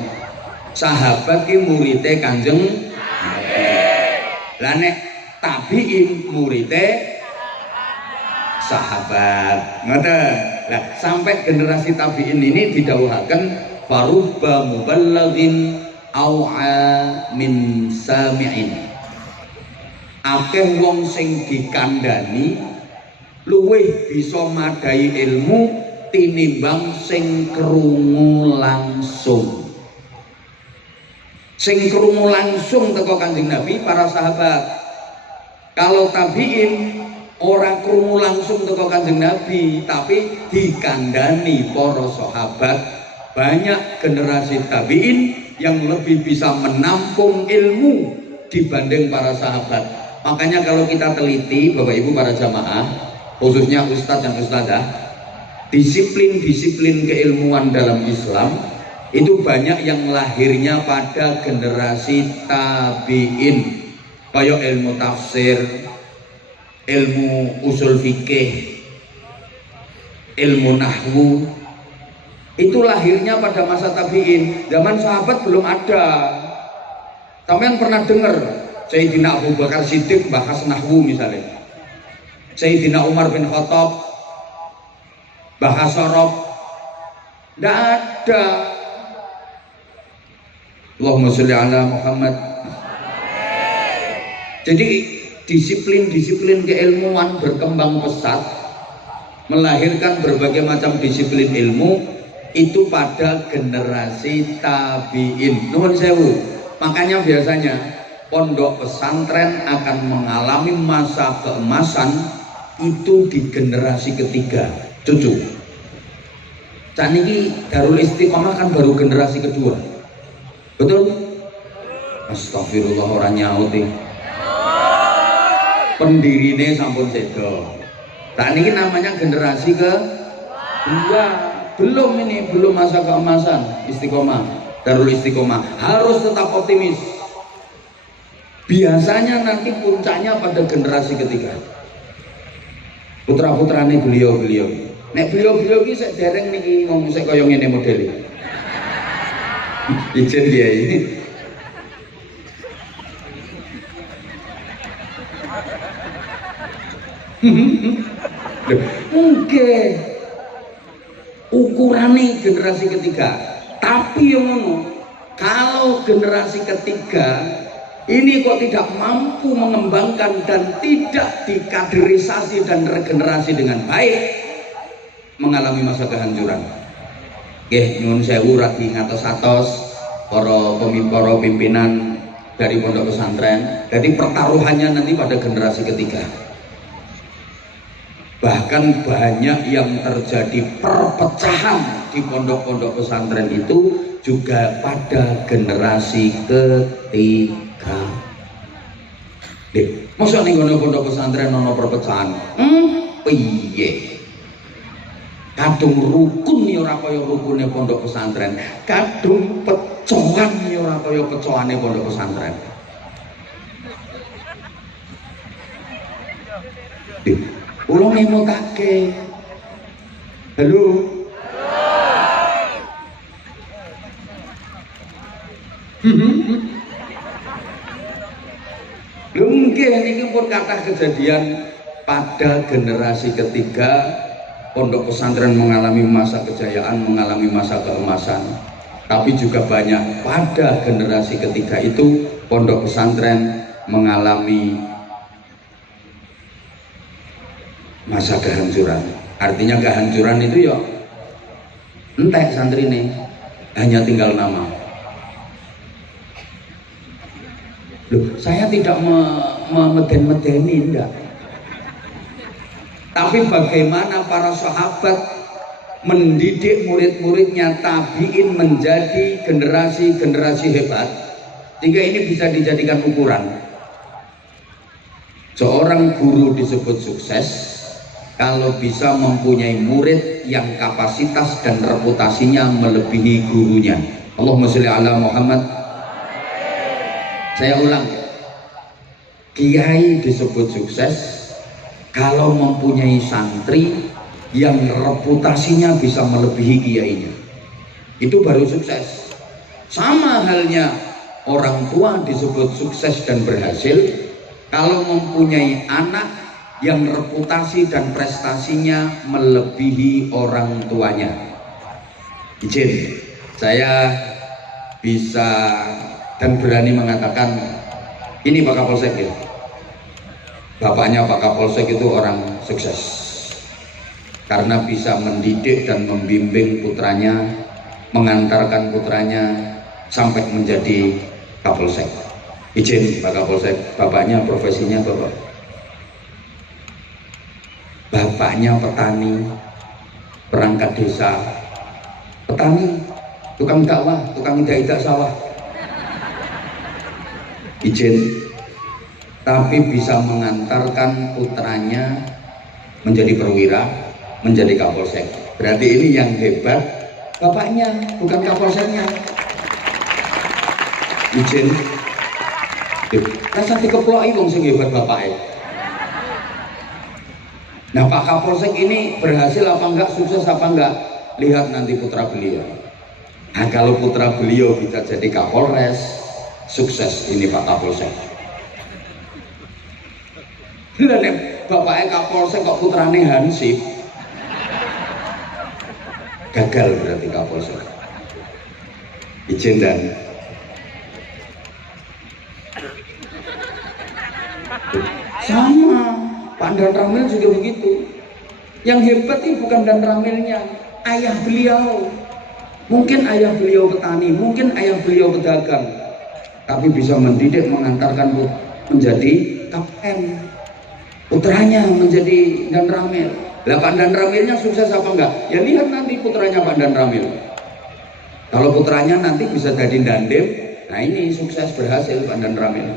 Sahabat ki murite Kanjeng Nabi. Lah nek tabi'in murite sahabat. Ngoten. Lah sampai generasi tabi'in ini didhawuhaken farubba muballighin au'a min sami'in. Akeh wong sing dikandani luwih bisa madai ilmu tinimbang sing krungu langsung. Sing krungu langsung teko Kanjeng Nabi para sahabat. Kalau tabi'in ora krungu langsung teko Kanjeng Nabi, tapi dikandani para sahabat. Banyak generasi tabi'in yang lebih bisa menampung ilmu dibanding para sahabat. Makanya kalau kita teliti Bapak Ibu para jamaah, khususnya ustadz dan ustadzah, disiplin keilmuan dalam Islam itu banyak yang lahirnya pada generasi tabi'in. Kayak ilmu tafsir, ilmu usul fikih, ilmu nahwu, itu lahirnya pada masa tabi'in. Zaman sahabat belum ada. Sampeyan pernah dengar Sayyidina Abu Bakar Siddiq bahas nahwu misalnya, Sayyidina Umar bin Khattab bahas sorob? Tidak ada. Allahumma sholli ala Muhammad. Jadi disiplin keilmuan berkembang pesat, melahirkan berbagai macam disiplin ilmu itu pada generasi tabi'in. Nuwun sewu. Makanya biasanya pondok pesantren akan mengalami masa keemasan itu di generasi ketiga, cucu. Saat ini Darul Istiqomah kan baru generasi kedua, betul? Astagfirullah, orang nyaut nih. Pendirine sampun sedo. Saat ini namanya generasi kedua, belum masa keemasan Istiqomah, Darul Istiqomah. Harus tetap optimis. Biasanya nanti puncaknya pada generasi ketiga. Putra-putrane beliau. Nek beliau iki sik dereng niki ngomong sik kaya ngene modele. Ijen dia ini. Oke. Ukurane generasi ketiga. Tapi yang ngono, kalau generasi ketiga ini kok tidak mampu mengembangkan dan tidak dikaderisasi dan regenerasi dengan baik, mengalami masa kehancuran. Nggih, nyuwun sewu radi ngatos-atos para pimpinan dari pondok pesantren. Jadi pertaruhannya nanti pada generasi ketiga. Bahkan banyak yang terjadi perpecahan di pondok-pondok pesantren itu juga pada generasi ketiga. Masa nih ngono pondok pesantren ono perpecahan? Piye? Kadung rukun ya ora kaya rukune pondok pesantren. Kadung pecohan ya ora kaya pecohane pondok pesantren. Kula ngemotake. Halo. Mungkin ini pun kata kejadian pada generasi ketiga pondok pesantren mengalami masa kejayaan, mengalami masa keemasan. Tapi juga banyak pada generasi ketiga itu pondok pesantren mengalami masa kehancuran. Artinya kehancuran itu ya entek santri ini hanya tinggal nama. Loh, saya tidak memeden-medeni, enggak. Tapi bagaimana para sahabat mendidik murid-muridnya tabiin menjadi generasi-generasi hebat, sehingga ini bisa dijadikan ukuran. Seorang guru disebut sukses kalau bisa mempunyai murid yang kapasitas dan reputasinya melebihi gurunya. Allahumma sholli ala Muhammad. Saya ulang, kiai disebut sukses kalau mempunyai santri yang reputasinya bisa melebihi kiainya. Itu baru sukses. Sama halnya orang tua disebut sukses dan berhasil kalau mempunyai anak yang reputasi dan prestasinya melebihi orang tuanya. Izin, saya bisa dan berani mengatakan ini Pak Kapolsek ya. Bapaknya Pak Kapolsek itu orang sukses karena bisa mendidik dan membimbing putranya, mengantarkan putranya sampai menjadi Kapolsek. Izin Pak Kapolsek, bapaknya profesinya bapak. Bapaknya petani, perangkat desa, petani, tukang dakwah, tukang idak sawah. Izin, tapi bisa mengantarkan putranya menjadi perwira, menjadi Kapolsek. Berarti ini yang hebat bapaknya, bukan Kapolseknya. Izin, rasa dikeploi wong sing hebat bapaknya. Nah, Pak Kapolsek ini berhasil apa enggak, sukses apa enggak, lihat nanti putra beliau. Nah, kalau putra beliau bisa jadi Kapolres, sukses ini Pak Kapolsek. Lah nek bapaknya Kapolsek kok putrane Hansip, gagal berarti Kapolsek. Izin dan sama Pak Dan Ramil juga begitu. Yang hebat ini bukan Dan Ramilnya, ayah beliau. Mungkin ayah beliau petani, mungkin ayah beliau pedagang, tapi bisa mendidik, mengantarkan menjadi kapten. Putranya menjadi Dan Ramil. Lah Pak Dan Ramilnya sukses apa enggak? Ya lihat nanti putranya Pak Dan Ramil. Kalau putranya nanti bisa jadi Dandim, nah ini sukses berhasil Pak Dan Ramil.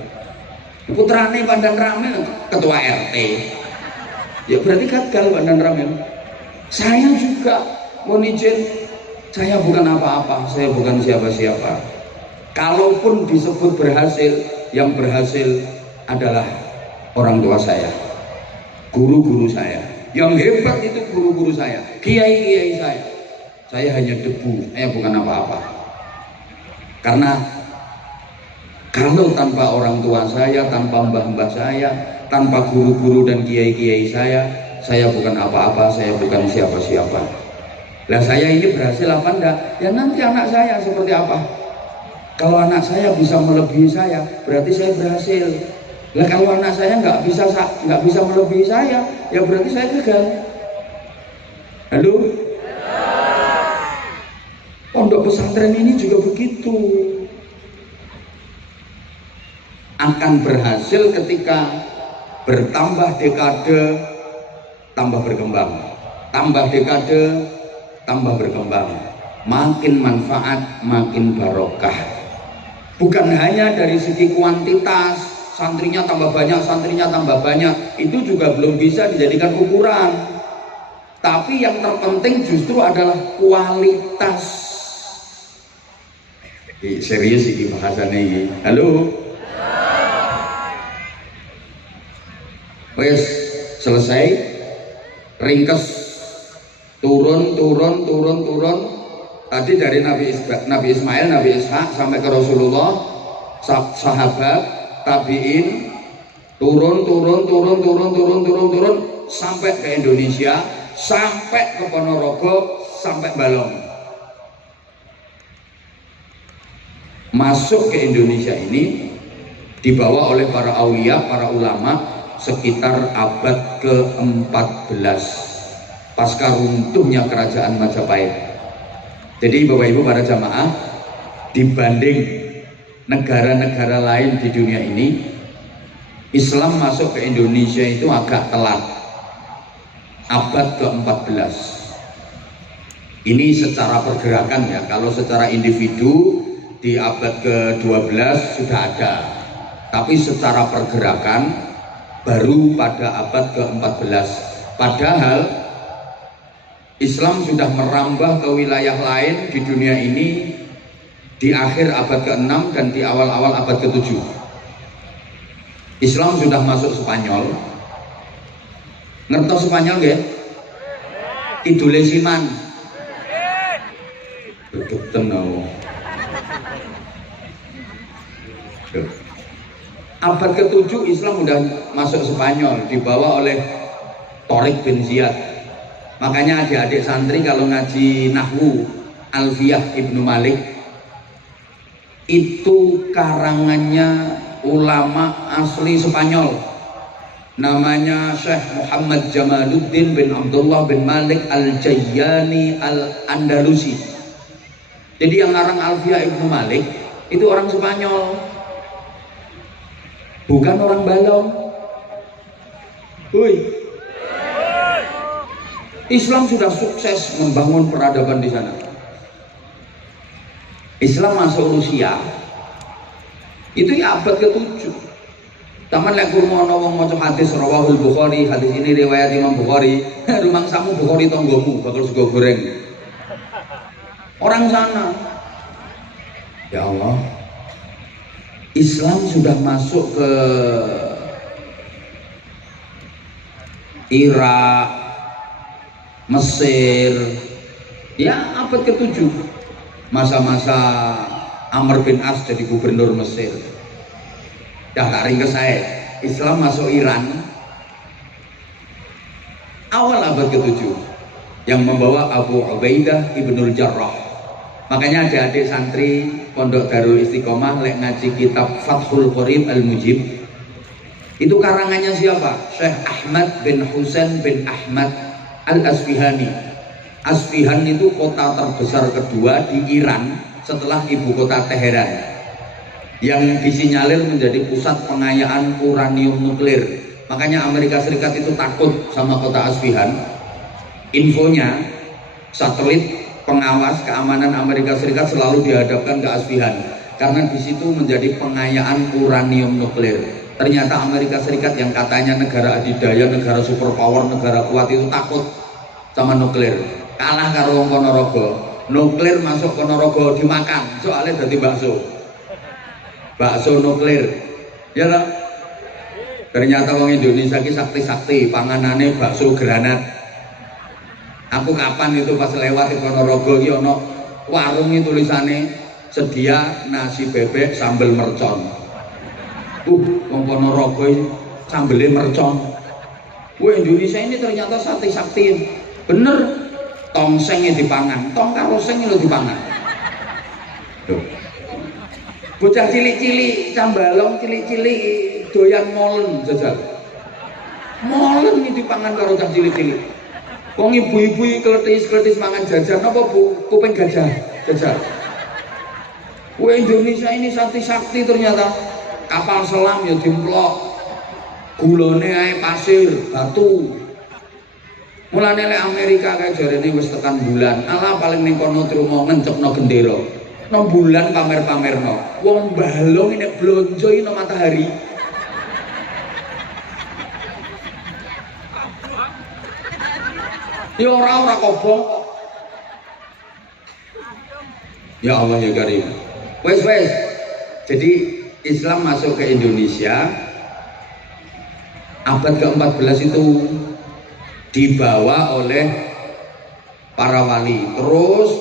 Putranya Pak Dan Ramil ketua RT, ya berarti gagal Pak Dan Ramil. Saya juga mohon izin, saya bukan apa-apa, saya bukan siapa-siapa. Kalaupun disebut berhasil, yang berhasil adalah orang tua saya, guru-guru saya. Yang hebat itu guru-guru saya, kiai-kiai saya. Saya hanya debu, saya bukan apa-apa. Karena kalau tanpa orang tua saya, tanpa mbah-mbah saya, tanpa guru-guru dan kiai-kiai saya bukan apa-apa, saya bukan siapa-siapa. Lah saya ini berhasil apa enggak? Ya nanti anak saya seperti apa? Kalau anak saya bisa melebihi saya, berarti saya berhasil. Lah kalau anak saya nggak bisa melebihi saya, ya berarti saya gagal. Halo? Pondok pesantren ini juga begitu. Akan berhasil ketika bertambah dekade tambah berkembang, tambah dekade tambah berkembang, makin manfaat makin barokah. Bukan hanya dari segi kuantitas, santrinya tambah banyak, itu juga belum bisa dijadikan ukuran. Tapi yang terpenting justru adalah kualitas. Serius ini bahasannya ini. Halo? Wes selesai, ringkes, turun. Tadi dari Nabi Ismail, Nabi Ishak sampai ke Rasulullah, sahabat, tabiin, turun sampai ke Indonesia, sampai ke Ponorogo, sampai Balong. Masuk ke Indonesia ini dibawa oleh para aulia, para ulama sekitar abad ke-14 pasca runtuhnya kerajaan Majapahit. Jadi Bapak Ibu para jamaah, dibanding negara-negara lain di dunia ini, Islam masuk ke Indonesia itu agak telat, abad ke-14. Ini secara pergerakan ya, kalau secara individu di abad ke-12 sudah ada, tapi secara pergerakan baru pada abad ke-14. Padahal Islam sudah merambah ke wilayah lain di dunia ini di akhir abad ke-6 dan di awal-awal abad ke-7. Islam sudah masuk Spanyol. Ngertos Spanyol nggih? Kidule Siman. Duduk tenang. Abad ke-7 Islam sudah masuk Spanyol, dibawa oleh Tariq bin Ziyad. Makanya adik-adik santri kalau ngaji Nahwu Alfiyah Ibnu Malik, itu karangannya ulama asli Spanyol, namanya Syekh Muhammad Jamaluddin bin Abdullah bin Malik Al-Jayyani Al-Andalusi. Jadi yang ngarang Alfiyah Ibnu Malik itu orang Spanyol, bukan orang Balong. Hui. Islam sudah sukses membangun peradaban di sana. Islam masuk Rusia itu ya abad ke-7. Taman lek kurmono wong maca hadis rawahul Bukhari, hadis ini riwayat Imam Bukhari, rumangsamu Bukhari tonggomu bakal sego goreng. Orang sana. Ya Allah. Islam sudah masuk ke Irak, Mesir, ya abad ke-7, masa-masa Amr bin As jadi gubernur Mesir. Dah tak ringkes saya, Islam masuk Iran awal abad ke-7 yang membawa Abu Ubaidah Ibnul Jarrah. Makanya adik-adik santri Pondok Darul Istiqomah lek ngaji kitab Fathul Qorib Al-Mujib, itu karangannya siapa? Syekh Ahmad bin Husain bin Ahmad Al-Asfihani. Asfihan itu kota terbesar kedua di Iran setelah ibu kota Teheran, yang disinyalir menjadi pusat pengayaan uranium nuklir. Makanya Amerika Serikat itu takut sama kota Asfihan. Infonya, satelit pengawas keamanan Amerika Serikat selalu dihadapkan ke Asfihan karena di situ menjadi pengayaan uranium nuklir. Ternyata Amerika Serikat yang katanya negara adidaya, negara superpower, negara kuat itu takut sama nuklir. Kalah karo wong Ponorogo. Nuklir masuk Ponorogo dimakan, soalnya dadi bakso. Bakso nuklir. Ya lah. Ternyata wong Indonesia ki sakti-sakti, panganane bakso granat. Aku kapan itu pas lewat di Ponorogo ki ono warung iki tulisane sedia nasi bebek sambal mercon. Wong Ponorogo sambelnya mercon. Wah, Indonesia ini ternyata sakti-sakti. Bener, tongsengnya dipangan, tong karo seng lho dipangan. Bocah cilik-cilik, cambalong cilik-cilik doyan molen jajal. Molen ini dipangan karo cah cilik-cilik. Wong ibu-ibu kletis-kletis mangan jajan apa Bu? Kuping gajah jajal. Wah, Indonesia ini sakti-sakti ternyata. Kapal selam ya dimplok, gulone ae pasir, batu. Mulane lek Amerika kae jarene wis tekan bulan, ala paling ning kono trimo ngencepno gendera. Nang bulan pamer-pamerno. Wong balong nek blonjo iki nang matahari. Ya ora kobong. Ya Allah ya Karim. Wes. Jadi Islam masuk ke Indonesia abad ke-14 itu dibawa oleh para wali terus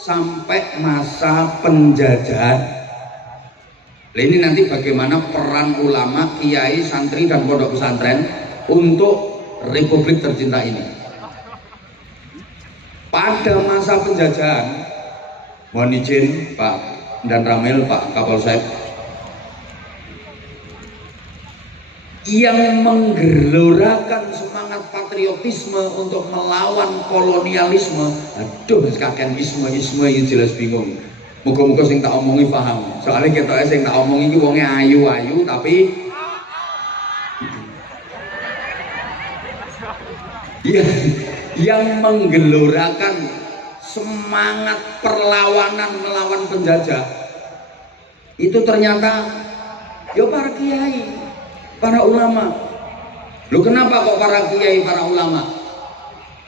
sampai masa penjajahan. Ini nanti bagaimana peran ulama, kiai, santri dan pondok pesantren untuk Republik tercinta ini. Pada masa penjajahan, mohon izin Pak dan Ramil, Pak Kapolsek, yang menggelorakan semangat patriotisme untuk melawan kolonialisme. Aduh, kakek isme ini jelas bingung. Muga-muga sing tak omongi paham. Soalnya kita sing tak omongi iki wonge ayu-ayu tapi yang menggelorakan semangat perlawanan melawan penjajah itu ternyata ya para kiai, para ulama. Loh, kenapa kok para kiai, para ulama?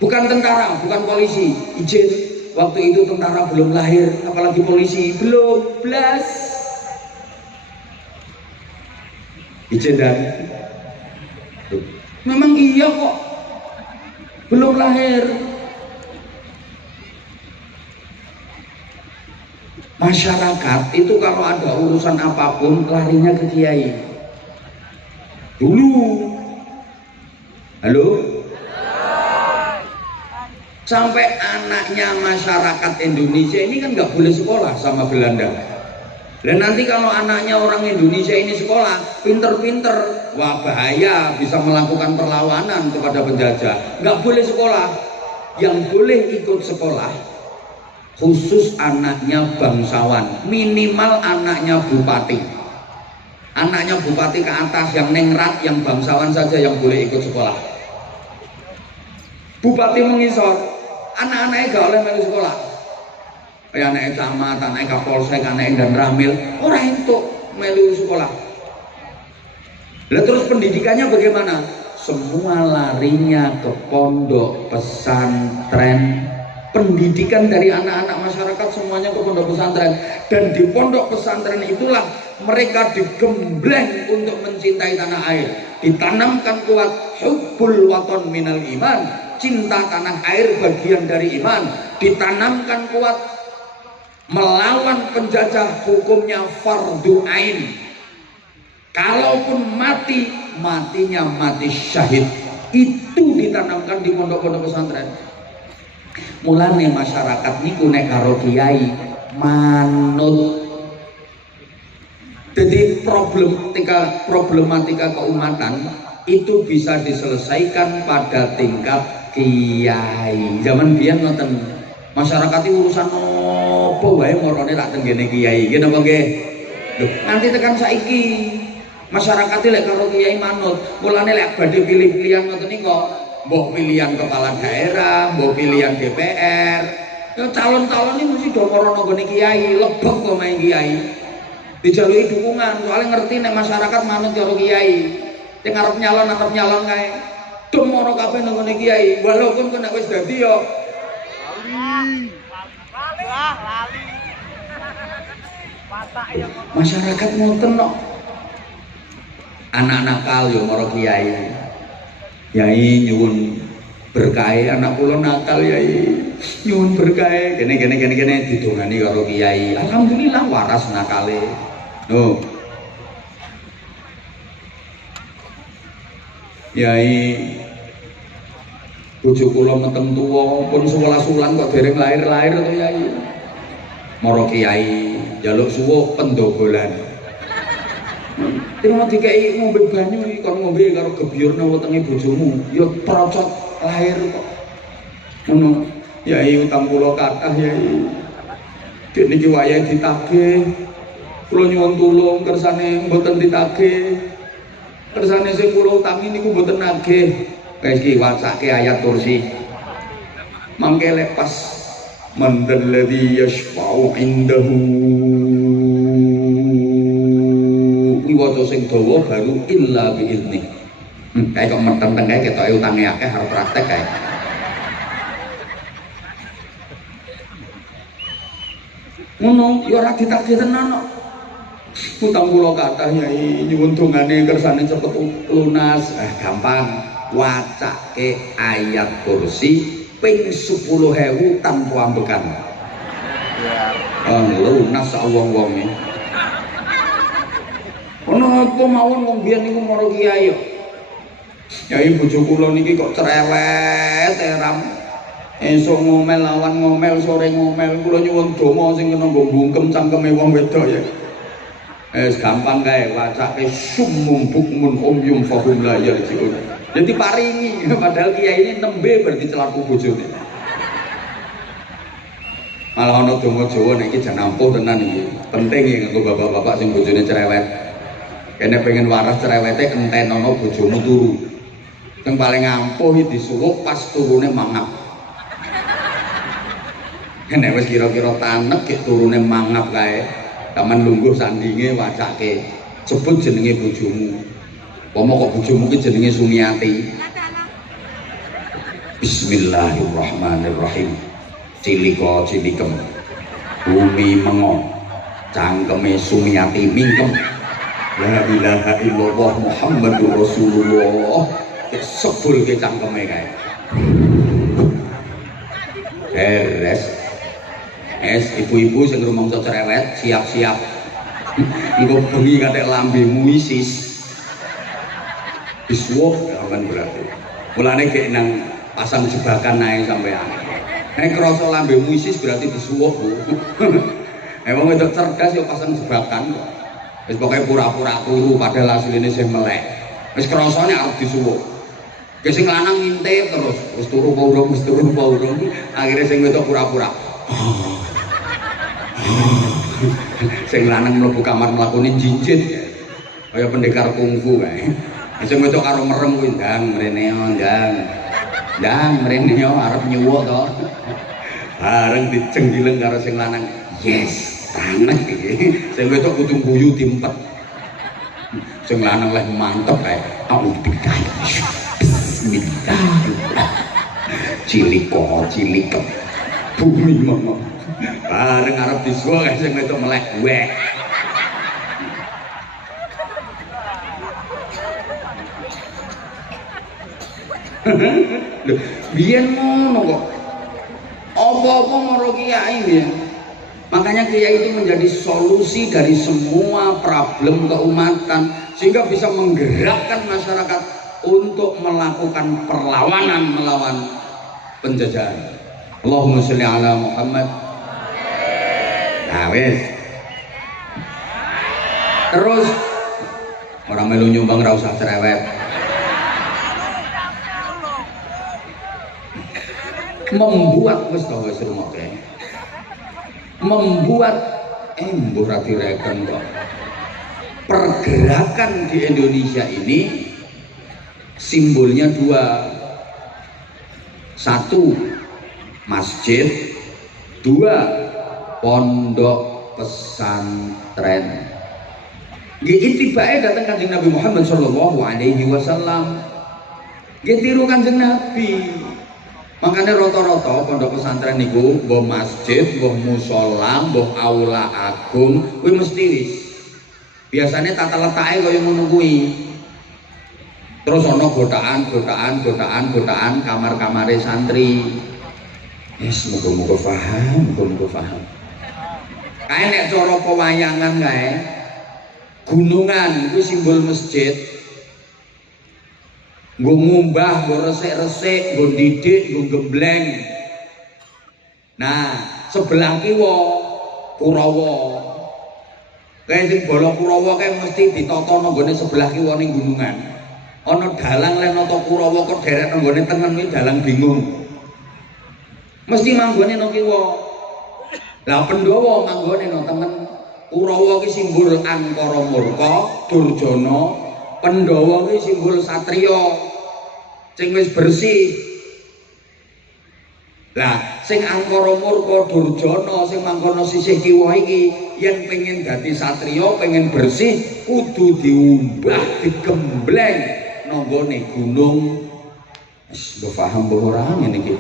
Bukan tentara, bukan polisi. Izin, waktu itu tentara belum lahir, apalagi polisi belum belas. Izin dan memang iya kok, belum lahir. Masyarakat itu kalau ada urusan apapun larinya ke kiai. Dulu, halo, sampai anaknya masyarakat Indonesia ini kan nggak boleh sekolah sama Belanda. Dan nanti kalau anaknya orang Indonesia ini sekolah, pinter-pinter, wah bahaya, bisa melakukan perlawanan kepada penjajah. Nggak boleh sekolah. Yang boleh ikut sekolah khusus anaknya bangsawan, minimal anaknya bupati. Anaknya bupati ke atas, yang nengrat, yang bangsawan saja yang boleh ikut sekolah. Bupati mengisor, anak-anaknya gak oleh melu sekolah. Kayak anaknya camat, anaknya kapolsek, anaknya dan ramil, orang itu melu sekolah. Lah terus pendidikannya bagaimana? Semua larinya ke pondok pesantren. Pendidikan dari anak-anak masyarakat semuanya ke pondok pesantren. Dan di pondok pesantren itulah mereka digembleng untuk mencintai tanah air. Ditanamkan kuat hubbul waton minal iman, cinta tanah air bagian dari iman. Ditanamkan kuat melawan penjajah, hukumnya fardu ain. Kalaupun mati, matinya mati syahid. Itu ditanamkan di pondok-pondok pesantren. Mulane masyarakat niku nek karo kiai manut. Jadi problematika keumatan itu bisa diselesaikan pada tingkat kiai. Zaman biyen ngoten, masyarakat itu urusan apa wae morone tak tenggene kiai. Nggih napa nggih? Lho, nanti tekan saiki masyarakat lek karo kiai manut. Mulane lek badhe pilih-pilihan ngoten niku, mbok pilihan kepala daerah, mbok pilihan DPR, ya calon-calon ini mesti do moro nggone kiai, lebek kok main kiai. Dijaluki dukungan, soalnya ngerti nek masyarakat manut karo kiai. Sing arep nyalon kae. Do moro kabeh nggone kiai, walaupun kok nek wis dadi yo lali. Masyarakat ngoten kok. Anak nakal yo moro kiai. Yai nyuwun berkah, anak kula nakal yai nyuwun berkah, kene didongani karo kiai. Alhamdulillah waras nakale. No. Yai bojo kula meteng tuwa pun 11 wulan kok dereng lahir-lahir to yai. Moro kiai njaluk suwuk pendogolan. Terima dikei ngombe banyu iki kon ngombe karo gebyurna wetenge bojomu ya procot lahir kok. Ngono. Yai utang kula kathah yai. Dek niki wayahe ditagih. Kula nyuwun tulung kersane mboten ditagih. Kersane sing kula utangi niku mboten nagih. Guys iki wacake ayat kursi. Mangke lepas mandalladzi yashfa'u indahu waca sing dawa baru illa biizni. Kayak kok meteng-teng kae ketoke utange akeh harus praktek kae. Ngono ya ora ditagih tenan kok. Utang kula kathah yai nyuwun dongane kersane cepet lunas. Gampang. Wacake ayat kursi ping 10.000 tanpa ambekan. Ya. Lunas sak wong-wonge. Ono apa mawon wong biyen niku para kiai yo. Yai bojo kula niki kok cerewet eram. Esuk ngomel lawan ngomel sore ngomel kula nyuwun donga sing kena nggo bungkem cangkeme wong wedok ya. Gampang kae wacake summum bukmun umyum fahum la yarjiun. Jadi paringi padahal kiai ini nembe berarti celaku bojone. Malah ana donga Jawa nek iki jan ampuh tenan iki. Penting iki kanggo bapak-bapak sing bojone cerewet. Kene pengen waras cerewete entenono bojomu turu. Yang paling ampuh disuwuk pas turune mangap. Nek wis kira-kira tanek gek turune mangap kae. Taman lungguh sandinge wacake sebut jenenge bojomu. Pomo kok bojomu ki jenenge Sumiati. Bismillahirrahmanirrahim. Cilika cilikem. Bumi mengo. Cangkeme Sumiati mingkem. La ilaha illallah Muhammadur Rasulullah. Sebul ke cangkeme kae. Beres. Ibu-ibu sing rumangsa cerewet siap-siap. Engko bengi katek lambemu isis. Iswok kan berarti. Mulane gek nang pasang jebakan nae sampean. Nek krasa lambemu isis berarti disuwuk, Bu. Wong wedok cerdas yo pasang jebakan kok. Wis pokoke pura-pura turu padahal asline sing melek. Wis krasane arep disuwuk. Ki sing lanang ngintip terus, wis turu apa urung, wis turu apa urung. Akhire sing wedok pura-pura. Sing lanang mlebu kamar mlakune jinjit kaya pendekar kungfu kae. Sing wedok karo merem kuwi ndang mrene ndang mrene yo arep nyuwuk to. Bareng dicenggileng karo sing lanang. Yes, tanek iki. Sing wedok kudu guyu diempet. Sing lanang leh mantep kae. Auzubillahi bismillah. Cilika bumi mama. Bareng arep disuwuk kae sing wedok melek wek. Lho, biyen ngono kok. Apa-apa maro kiai biyen. Makanya kiai itu menjadi solusi dari semua problem keumatan sehingga bisa menggerakkan masyarakat untuk melakukan perlawanan melawan penjajahan. Allahumma sholli ala Muhammad. Nah wis. Terus orang melu nyumbang ra usah cerewet. Membuat wis to wis rumoke. Membuat mbuh ra direken kok. Pergerakan di Indonesia ini simbolnya dua. Satu, masjid. Dua, pondok pesantren. Nggih tibake datang Kanjeng Nabi Muhammad sallallahu alaihi wasallam. Nggih tiru Kanjeng Nabi. Makanya rata-rata pondok pesantren niku mbah masjid, mbah musala, mbah aula agung kuwi mesti wis. Biasanya tata letake kaya ngono kuwi. Terus ana gotaan kamar-kamare santri. Yes, muga-muga paham. Kae nek cara pewayangan kae gunungan kuwi simbol masjid. Nggo ngumbah, nggo resik-resik, nggo didik, nggo gembleng. Nah, sebelah kiwa Kurawa. Kae sing bala Kurawa kae mesti ditata nang gone sebelah kiwa ning gunungan. Ana dalang lek nata Kurawa kok derek nang gone tengen kuwi dalang bingung. Mesti manggone nang kiwa. Lah Pandhawa manggone nang tengen. Kurawa ki simbol angkara murka, Durjana. Pandhawa ki simbol satriya sing wis bersih. Lah sing angkara murka Durjana sing mangkono sisih kiwa iki yen pengen dadi satriya, pengen bersih kudu diumbah, digembleng nanggone gunung. Wis mbok paham mbok ora ngene iki.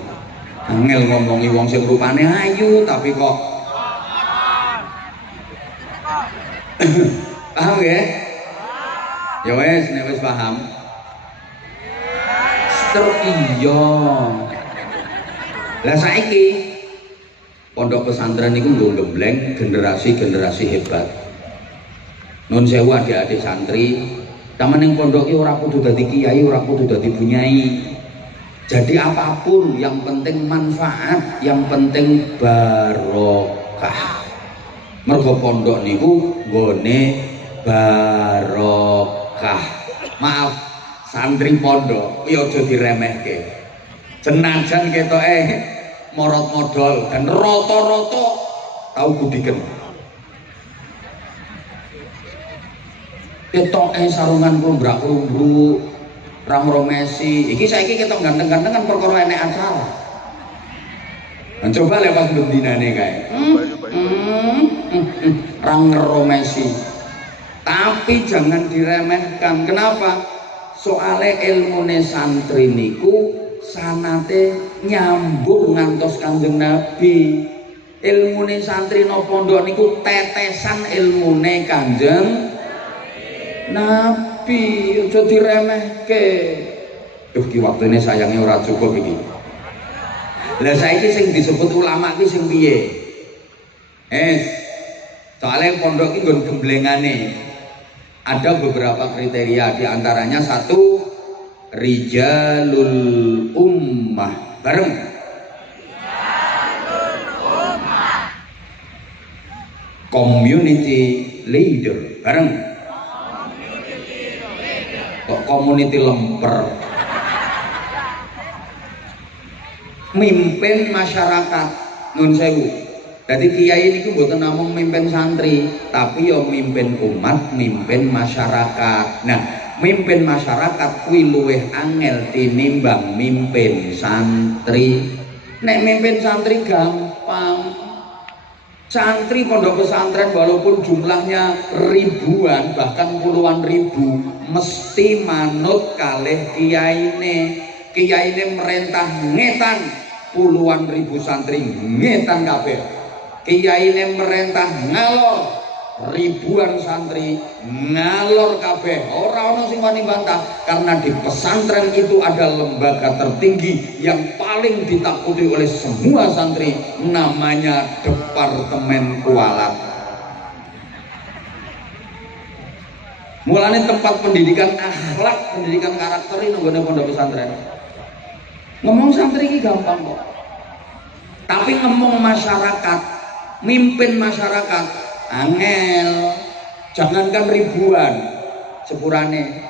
Angel ngomongi wong sing rupane ayu tapi kok paham ya? Ya wes, nek wis paham. Iya. Lah saiki pondok pesantren niku nggo gembleng generasi-generasi hebat. Nun sewu adik-adik santri, taman yang pondok ora kudu dadi kiai, ora kudu dadi bunyai. Jadi apapun yang penting manfaat, yang penting barokah. Mergo pondok niku nggone barokah. Maaf, santri pondok ya aja diremehke. Senajan ketoke morot modal dan rata-rata tau budiken. Ketoke sarungan klumbrak-klumbruk, ramromesi. Iki saiki ketok ganteng-gantengan perkara enek acara. Dan coba lepas bendinane kae. Ramromesi. Tapi jangan diremehkan. Kenapa? Soale ilmune santri niku sanate nyambung ngantos Kanjeng Nabi. Ilmune santri no pondok niku tetesan ilmune Kanjeng Nabi, aja diremehke. Ki waktune sayange ora cukup iki. Lah saiki sing disebut ulama ki sing piye? Soalnya pondok iki nggon gemblengane. Ada beberapa kriteria, di antaranya satu, rijalul ummah. Bareng. Community leader. Bareng. Kok community lemper? Mimpin masyarakat. Nun sewu. Jadi kiai ini mboten namung mimpin santri, tapi yo mimpin umat, mimpin masyarakat. Nah, mimpin masyarakat kuwi luwih angel tinimbang mimpin santri. Nek mimpin santri gampang. Santri pondok pesantren walaupun jumlahnya ribuan bahkan puluhan ribu mesti manut kalih kiyaine. Kiyaine merentah ngetan puluhan ribu santri ngetan kabeh. Kiyaine merentah ngalor ribuan santri ngalor kabeh. Ora ana sing wani bantah karena di pesantren itu ada lembaga tertinggi yang paling ditakuti oleh semua santri, namanya Departemen Kualat. Mulane tempat pendidikan akhlak, pendidikan karakter ini nggone pondok pesantren. Ngomong santri ini gampang kok. Tapi ngomong masyarakat, mimpin masyarakat angel. Jangankan ribuan, sepurane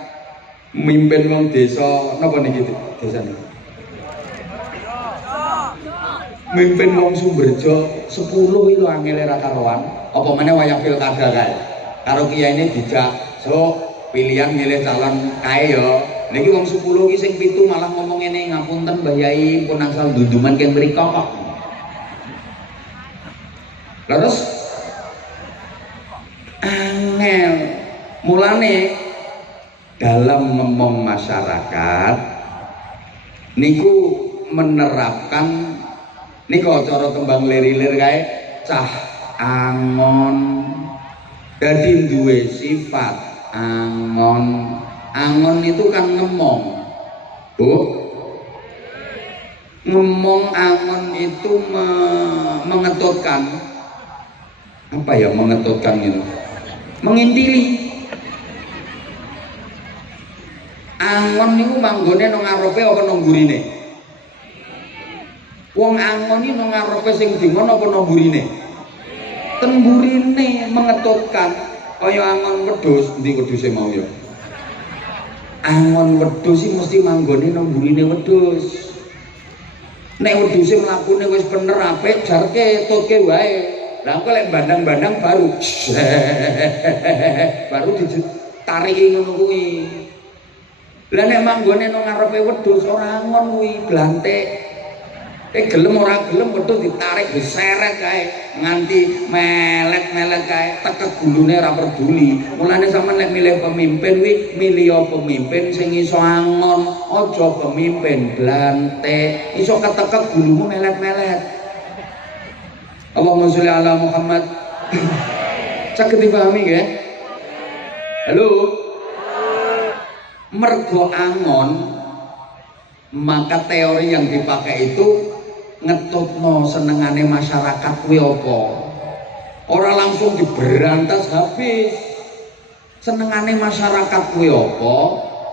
mimpin wong desa napa niki desane? Mimpin wong Sumberjo 10 itu angele ra karuan. Apa meneh wayah pilkada kae. Karo kiyaine dijak, "So, pilihan milih calon kae yo." Niki wong 10 iki sing 7 malah ngomong ngene, "Ngapunten Mbah Yai, pun asal dunduman keng mriko kok." Terus angel. Mulane dalam ngomong masyarakat niku menerapkan niku cara kembang lir-lir kae cah angon. Dadi duwe sifat angon. Angon itu kan ngomong. Bu. Ngomong angon itu mengetutkan. Apa ya mengetutkan itu? Mengintili. Angon niku manggone nang ngarepe apa nang gurine? Wong angon iki nang ngarepe sing dingon apa nang gurine? Ten gurine mengetutkan. Kaya angon wedhus, endi wedhuse mau ya? Angon wedhus iki mesti manggone nang gurine wedhus. Nek wedhuse mlakune wis bener apik, jarke tutke wae. Lah kok lek bandang-bandang baru ditariki ngono kuwi. Lah nek manggone nang ngarepe wedhus ora angon kuwi, glantik. Gelem ora gelem wedhus ditarik diseret kae nganti melet-melet kae, tekek gulune ora peduli. Mulane sampean nek milih pemimpin kuwi milih pemimpin sing iso angon, aja pemimpin blantik. Iso ketekek gulumu melet-melet. Allahumma sholli ala Muhammad. Saged dipahami nggih? Halo. Mergo angon, maka teori yang dipakai itu ngetutno senengane masyarakat kuwi apa? Ora langsung diberantas habis. Senengane masyarakat kuwi apa?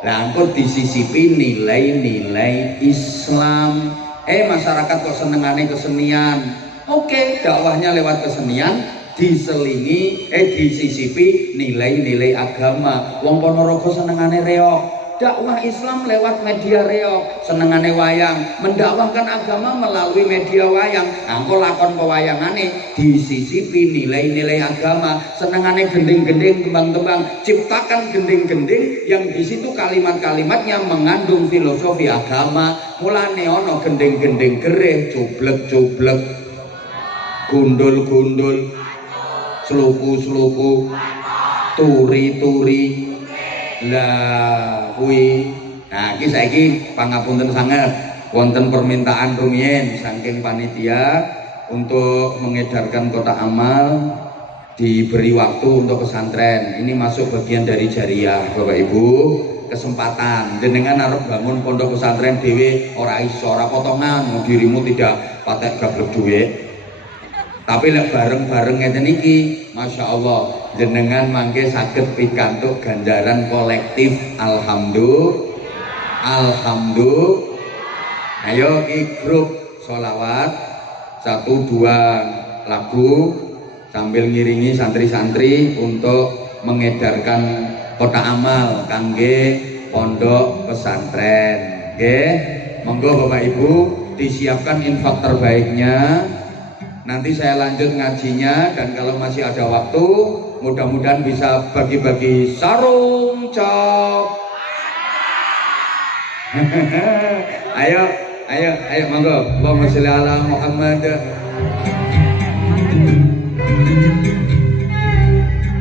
Lah engko disisipi nilai-nilai Islam. Masyarakat kok senengane kesenian. Oke, dakwahnya lewat kesenian, diselingi disisipi nilai-nilai agama. Wong Ponorogo senengane reog, dakwah Islam lewat media reog. Senengane wayang, mendakwahkan agama melalui media wayang. Angko lakon pewayangane disisipi nilai-nilai agama. Senengane gending-gending, tembang-tembang, ciptakan gending-gending yang di situ kalimat-kalimatnya mengandung filosofi agama. Mulane ono gending-gending gereh, cublek-cublek, gundul-gundul, slupu-slupu, turi-turi. Lah kuwi. Nah, iki saiki pangapunten sanget wonten permintaan rumiyin saking panitia untuk mengedarkan kotak amal, diberi waktu untuk pesantren. Ini masuk bagian dari jariah, Bapak Ibu. Kesempatan jenengan arep bangun pondok pesantren dhewe ora iso, ora potongan, dirimu tidak patek gablek duit. Tapi lek bareng-bareng ngeten iki, Masya Allah, jenengan mangke saged pikantuk ganjaran kolektif. Alhamdulillah. Ayo ki grup sholawat 1-2 lagu sambil ngiringi santri-santri untuk mengedarkan kotak amal kangge pondok pesantren. Nggih, monggo Bapak Ibu disiapkan infak terbaiknya. Nanti saya lanjut ngajinya, dan kalau masih ada waktu mudah-mudahan bisa bagi-bagi sarung cok. ayo monggo. Allahumma sholli ala Muhammad.